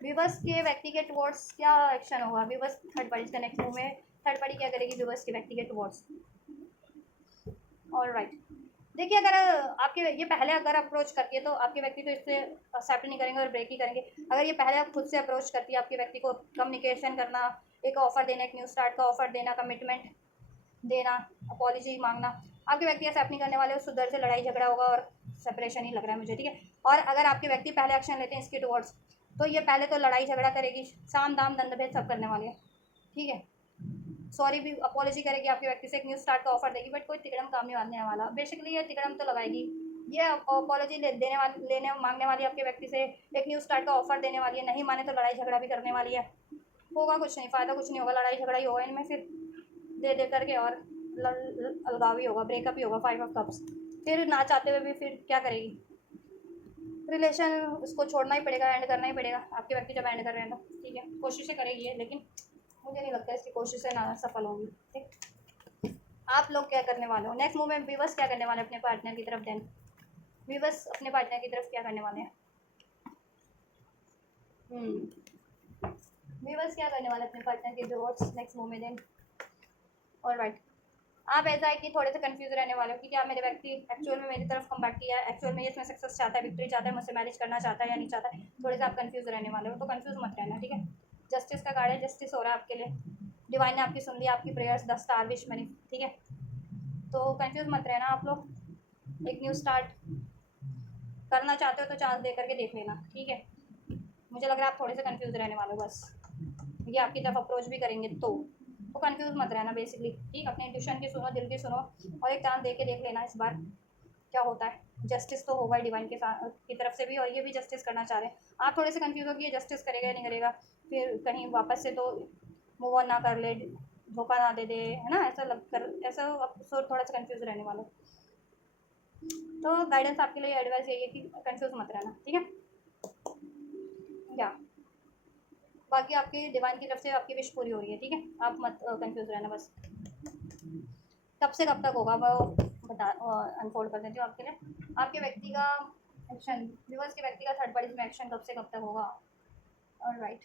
विवर्स के व्यक्ति के टुवर्ड्स क्या एक्शन होगा विवर्स थर्ड पार्टी का नेक्स्ट मूव में, थर्ड पार्टी क्या करेगी विवर्स के व्यक्ति के टुवर्ड्स। ऑलराइट, देखिए अगर आपके ये पहले अगर अप्रोच करती है तो आपके व्यक्ति तो इससे एक्सेप्ट नहीं करेंगे और ब्रेक ही करेंगे। अगर ये पहले आप खुद से अप्रोच करती है आपके व्यक्ति को, कम्युनिकेशन करना, एक ऑफर देना, एक न्यू स्टार्ट का ऑफर देना, कमिटमेंट देना, अपॉलॉजी मांगना, आपके व्यक्ति एक्सेप्ट नहीं करने वाले, उस उधर से लड़ाई झगड़ा होगा और सेपरेशन ही लग रहा है मुझे। ठीक है, और अगर आपके व्यक्ति पहले एक्शन लेते हैं इसके टुवर्ड्स, तो ये पहले तो लड़ाई झगड़ा करेगी, साम दाम दंड भेद सब करने वाले हैं। ठीक है, सॉरी भी अपॉलॉजी करेगी, आपके व्यक्ति से एक न्यू स्टार्ट का ऑफर देगी, बट कोई तिकड़म काम नहीं आने वाला। बेसिकली ये तिकड़म तो लगाएगी, ये अपॉलॉजी देने वाली लेने मांगने वाली आपके व्यक्ति से, एक न्यू स्टार्ट का ऑफर देने वाली है, नहीं माने तो लड़ाई झगड़ा भी करने वाली है। होगा कुछ नहीं, फ़ायदा कुछ नहीं होगा, लड़ाई झगड़ा ही होगा इनमें, फिर दे करके और अलगाव ही होगा, ब्रेकअप ही होगा। 5 ऑफ कप्स, फिर ना चाहते हुए भी फिर क्या करेगी, रिलेशन उसको छोड़ना ही पड़ेगा, एंड करना ही पड़ेगा आपके व्यक्ति जब एंड कर रहे हैं तो। ठीक है, कोशिशें करेगी लेकिन मुझे नहीं लगता इसकी कोशिशें ना सफल होंगी। ठीक, आप लोग क्या करने वाले हो नेक्स्ट मूव में, विवर्स क्या करने वाले हैं अपने पार्टनर की तरफ। देन विवर्स अपने पार्टनर की तरफ क्या करने वाले हैं, विवर्स क्या करने वाले हैं अपने पार्टनर के टुवर्ड्स नेक्स्ट मूव में। देन ऑलराइट, आप ऐसा है कि थोड़े से कंफ्यूज रहने वाले हो कि क्या मेरे व्यक्ति एक्चुअल में मेरी तरफ कम बैक किया है, एक्चुअल में ये इसमें सक्सेस चाहता है, विक्ट्री चाहता है, मुझसे मैरिज करना चाहता है या नहीं चाहता है। थोड़े से आप कंफ्यूज रहने वाले हो, तो कंफ्यूज मत रहना। ठीक है, जस्टिस का कार्ड है, जस्टिस हो रहा है आपके लिए, डिवाइन ने आपकी सुन ली, आपकी प्रेयर्स 10 स्टार विश मनी। ठीक है, तो कंफ्यूज मत रहना आप लोग, एक न्यू स्टार्ट करना चाहते हो तो चांस दे करके देख लेना। ठीक है, मुझे लग रहा है आप थोड़े से कंफ्यूज रहने वाले हो बस, ये आपकी तरफ अप्रोच भी करेंगे तो तो कंफ्यूज मत रहना बेसिकली, ठीक। अपने इंट्यूशन की सुनो, दिल की सुनो, और एक चांद दे के देख लेना इस बार क्या होता है। जस्टिस तो होगा डिवाइन के साथ की तरफ से भी, और ये भी जस्टिस करना चाह रहे हैं। आप थोड़े से कंफ्यूज हो कि ये जस्टिस करेगा या नहीं करेगा, फिर कहीं वापस से तो मूव ऑन ना कर ले, धोखा ना दे दे, है ना, ऐसा लग कर ऐसा आप थोड़ा सा कंफ्यूज रहने वाला। तो गाइडेंस आपके लिए एडवाइस यही है कि कंफ्यूज मत रहना, ठीक है। या बाकी आपकी डिवाइन की तरफ से आपकी विश पूरी हो रही है, ठीक है। आप मत कंफ्यूज रहना बस। कब से कब तक होगा वो बता अनफोल्ड कर देती हूँ आपके लिए। आपके व्यक्ति का एक्शन, व्यूअर्स के व्यक्ति का थर्ड पार्टी में एक्शन कब से कब तक होगा। ऑलराइट,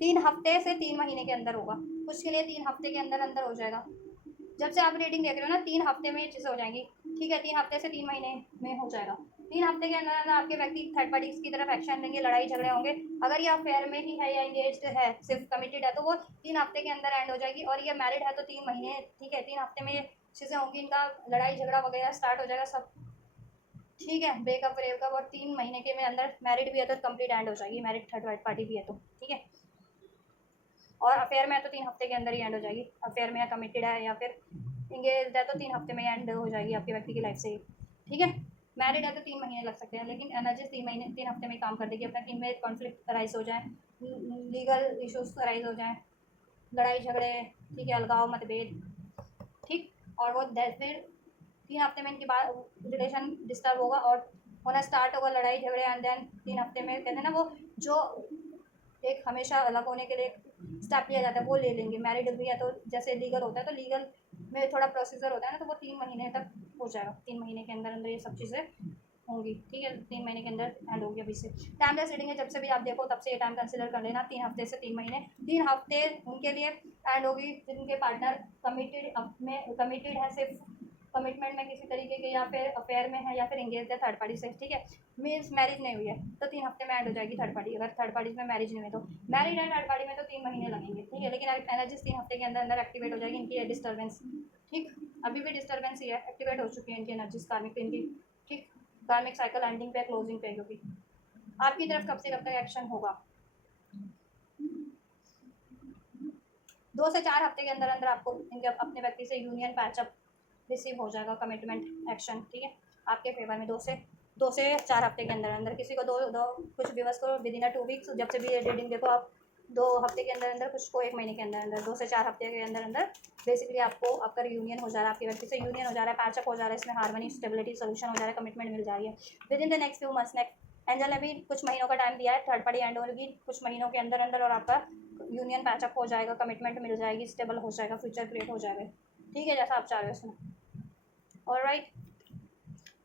3 हफ्ते से 3 महीने के अंदर होगा। कुछ के लिए 3 हफ्ते के अंदर अंदर हो जाएगा। जब से आप रीडिंग देख रहे हो ना, 3 हफ्ते में ये चीज़ें हो जाएंगी, ठीक है। 3 हफ्ते से 3 महीने में हो जाएगा। 3 हफ्ते के अंदर अंदर आपके व्यक्ति थर्ड पार्टी की तरफ एक्शन लेंगे, लड़ाई झगड़े होंगे। अगर ये अफेयर में ही है या इंगेज्ड है, सिर्फ कमिटेड है, तो वो 3 हफ्ते के अंदर एंड हो जाएगी। और ये मैरिड है तो 3 महीने, ठीक है। 3 हफ्ते में ये चीज़ें होंगी, इनका लड़ाई झगड़ा वगैरह स्टार्ट हो जाएगा सब, ठीक है। ब्रेकअप ब्रेकअप, और 3 महीने के में अंदर मैरिड भी है तो कंप्लीट एंड हो जाएगी, मैरिड थर्ड पार्टी भी है तो, ठीक है। और अफेयर में है तो 3 हफ्ते के अंदर ही एंड हो जाएगी। अफेयर में या कमिटेड है या फिर इंगेज है तो 3 हफ्ते में एंड हो जाएगी आपके व्यक्ति की लाइफ से ही, ठीक है। मैरिड है तो 3 महीने लग सकते हैं, लेकिन एनर्जी 3 हफ्ते में काम कर देगी। अपना टीम में कॉन्फ्लिक्ट अराइज हो जाए, लीगल इश्यूज अराइज हो जाए, लड़ाई झगड़े, ठीक है, अलगाव मतभेद, ठीक। और वो फिर 3 हफ्ते में इनके बाद रिलेशन डिस्टर्ब होगा और होना स्टार्ट होगा, लड़ाई झगड़े, एंड देन 3 हफ्ते में कहते हैं ना वो जो एक हमेशा अलग होने के लिए स्टेप लिया जाता है वो ले लेंगे। मैरिड भी है तो जैसे लीगल होता है तो लीगल में थोड़ा प्रोसीजर होता है ना, तो वो 3 महीने तक हो जाएगा। 3 महीने के अंदर अंदर ये सब चीज़ें होंगी, ठीक है। 3 महीने के अंदर एंड होगी। अभी से टाइमलेस रीडिंग है, जब से भी आप देखो तब से ये टाइम कंसिडर कर लेना। 3 हफ्ते से 3 महीने, 3 हफ्ते उनके लिए एंड होगी जिनके पार्टनर कमिटेड है, सिर्फ कमिटमेंट में किसी तरीके के, या फिर अफेयर में है, या फिर इंगेज है थर्ड पार्टी से, ठीक है। मीन्स मैरिज नहीं हुई है तो 3 हफ्ते में एंड हो जाएगी थर्ड पार्टी। अगर थर्ड पार्टी में मैरिज नहीं हुई तो मैरिड है थर्ड पार्टी में तो 3 महीने लगेंगे, ठीक है। लेकिन एनर्जीज 3 हफ्ते के अंदर अंदर एक्टिवेट हो जाएगी। इनकी डिस्टर्बेंस, ठीक, अभी भी डिस्टर्बेंस ही है, एक्टिवेट हो चुकी है इनकी एनर्जीज कार्मिक इनकी, ठीक। कार्मिक साइकिल एंडिंग पे, क्लोजिंग पे, क्योंकि आपकी तरफ कब से कब तक एक्शन होगा। 2 से 4 हफ्ते के अंदर अंदर आपको इनके अपने व्यक्ति से यूनियन पैचअप रिसीव हो जाएगा, कमिटमेंट एक्शन, ठीक है, आपके फेवर में। 2 से 4 हफ्ते के अंदर अंदर। किसी को दो कुछ व्यूअर्स को विद इन 2 वीक्स, जब से भी ये रीडिंग देखो आप, 2 हफ्ते के अंदर अंदर, कुछ को 1 महीने के अंदर अंदर, 2 से 4 हफ्ते के अंदर अंदर बेसिकली आपको आपका यूनियन हो जा रहा है, आपके व्यक्ति से यूनियन हो जा रहा है, पैचअप हो जा रहा है, इसमें हार्मनी, स्टेबिलिटी, सोल्यूशन हो जा रहा है, कमिटमेंट मिल जा रही है with in the next few months. Next angel ने भी कुछ महीनों का टाइम दिया है, थर्ड पार्टी एंड होगी कुछ महीनों के अंदर अंदर, और आपका यूनियन पैचअप हो जाएगा, कमिटमेंट मिल जाएगी, स्टेबल हो जाएगा, फ्यूचर क्रिएट हो जाएगा, ठीक है, जैसा आप चाह रहे हो उसमें। Alright,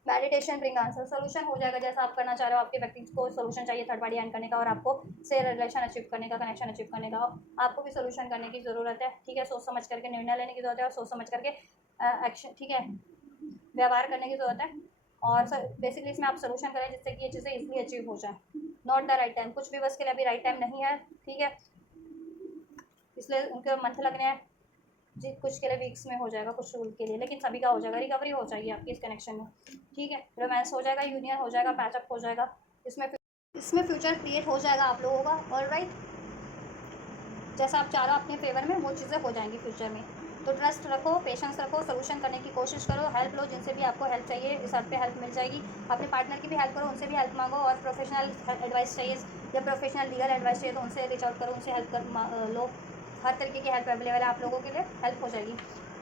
validation bring answer, solution हो जाएगा जैसा आप करना चाह रहे हो। आपके व्यक्ति को सोल्यूशन चाहिए थर्ड पार्टी एंड करने का, और आपको से रिलेशन अचीव करने का, कनेक्शन अचीव करने का, आपको भी सोल्यूशन करने की ज़रूरत है, ठीक है। सोच समझ करके निर्णय लेने की ज़रूरत है, और सोच समझ करके एक्शन, ठीक है, व्यवहार करने की ज़रूरत है। और बेसिकली इसमें आप सोल्यूशन करें जिससे कि ये चीज़ें इजली अचीव हो जाए। नॉट द राइट टाइम, कुछ भी बस के लिए अभी राइट टाइम नहीं है, ठीक है, इसलिए उनके मंथ लगने हैं जी। कुछ के लिए वीक्स में हो जाएगा, कुछ रूल के लिए, लेकिन सभी का हो जाएगा, रिकवरी हो जाएगी आपकी इस कनेक्शन में, ठीक है। रोमांस हो जाएगा, यूनियन हो जाएगा, पैचअप हो जाएगा, इसमें फ्यूचर क्रिएट हो जाएगा आप लोगों का। ऑलराइट, जैसा आप चाह रहे हो अपने फेवर में वो चीज़ें हो जाएंगी फ्यूचर में। तो ट्रस्ट रखो, पेशेंस रखो, सोल्यूशन करने की कोशिश करो, हेल्प लो जिनसे भी आपको हेल्प चाहिए, इस हद पे हेल्प मिल जाएगी। अपने पार्टनर की भी हेल्प करो, उनसे भी हेल्प मांगो, और प्रोफेशनल एडवाइस चाहिए या प्रोफेशनल लीगल एडवाइस चाहिए तो उनसे रीच आउट करो, उनसे हेल्प कर लो। हर तरीके की हेल्प अवेलेबल है आप लोगों के लिए, हेल्प हो जाएगी,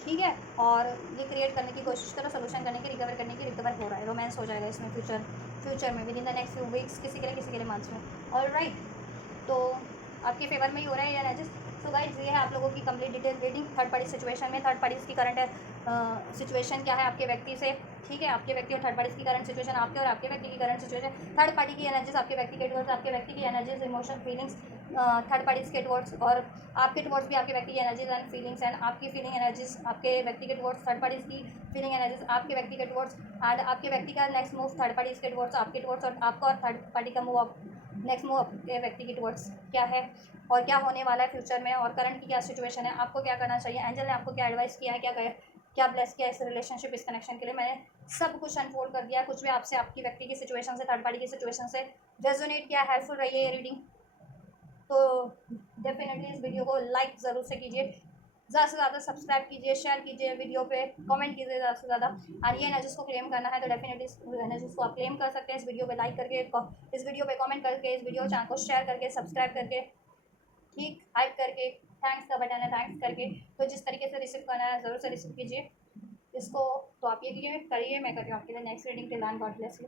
ठीक है। और ये क्रिएट करने की कोशिश करो, सोल्यूशन करने की, रिकवर करने की, रिकवर हो रहा है, रोमांस हो जाएगा इसमें फ्यूचर में with in the next few weeks, किसी के लिए मंथ्स में। ऑलराइट, तो आपके फेवर में ही हो रहा है या एनर्जीज। सो गाइस, ये है आप लोगों की complete detail reading third party situation में। थर्ड पार्टी की करंट सिचुएशन क्या है आपके व्यक्ति से, ठीक है। आपके व्यक्ति और थर्ड पार्टी की करंट सिचुएशन, आपके और आपके व्यक्ति की करंट सिचुएशन, थर्ड पार्टी की एनर्जीज आपके व्यक्ति के टुवर्ड्स, आपके व्यक्ति की energies, emotion, feelings third parties के टुवर्ड्स, और आपके टुवर्ड्स भी आपके व्यक्ति की एनर्जीज एंड फीलिंग्स, एंड आपकी फीलिंग एनर्जीज आपके व्यक्ति के टुवर्ड्स, थर्ड पार्टीज की फीलिंग एनर्जीज आपके व्यक्ति के टुवर्ड्स, एंड आपके व्यक्ति का नेक्स्ट मूव थर्ड पार्टीज के टुवर्ड्स, आपके टुवर्ड्स, और आपका और थर्ड पार्टी का मूव नेक्स्ट मूव आपके व्यक्ति की टुवर्ड्स क्या है, और क्या होने वाला है फ्यूचर में, और करंट की क्या सिचुएशन है, आपको क्या करना चाहिए, एंजल ने आपको क्या एडवाइस किया है, क्या ब्लेस किया इस रिलेशनशिप, इस कनेक्शन के लिए। मैंने सब कुछ अनफोल्ड कर दिया, कुछ भी आपसे आपकी व्यक्ति की सिचुएशन से, थर्ड पार्टी की सिचुएशन से रेजोनेट किया, हेल्पफुल रही है ये रीडिंग, तो डेफिनेटली इस वीडियो को लाइक ज़रूर से कीजिए, ज़्यादा से ज़्यादा सब्सक्राइब कीजिए, शेयर कीजिए वीडियो पे, कमेंट कीजिए ज़्यादा से ज़्यादा। और ये एनर्जीज को क्लेम करना है तो डेफिनेटली इस एनर्जीज को आप क्लेम कर सकते हैं इस वीडियो पे लाइक करके, इस वीडियो पे कमेंट करके, इस वीडियो चैनल को शेयर करके, सब्सक्राइब करके, ठीक, हाइप करके, थैंक्स का बटन है थैंक्स करके। तो जिस तरीके से रिसीव करना है ज़रूर से रिसीव कीजिए इसको। तो आप ये करिए, मैं करती हूँ आपके लिए next reading. Till then God bless you.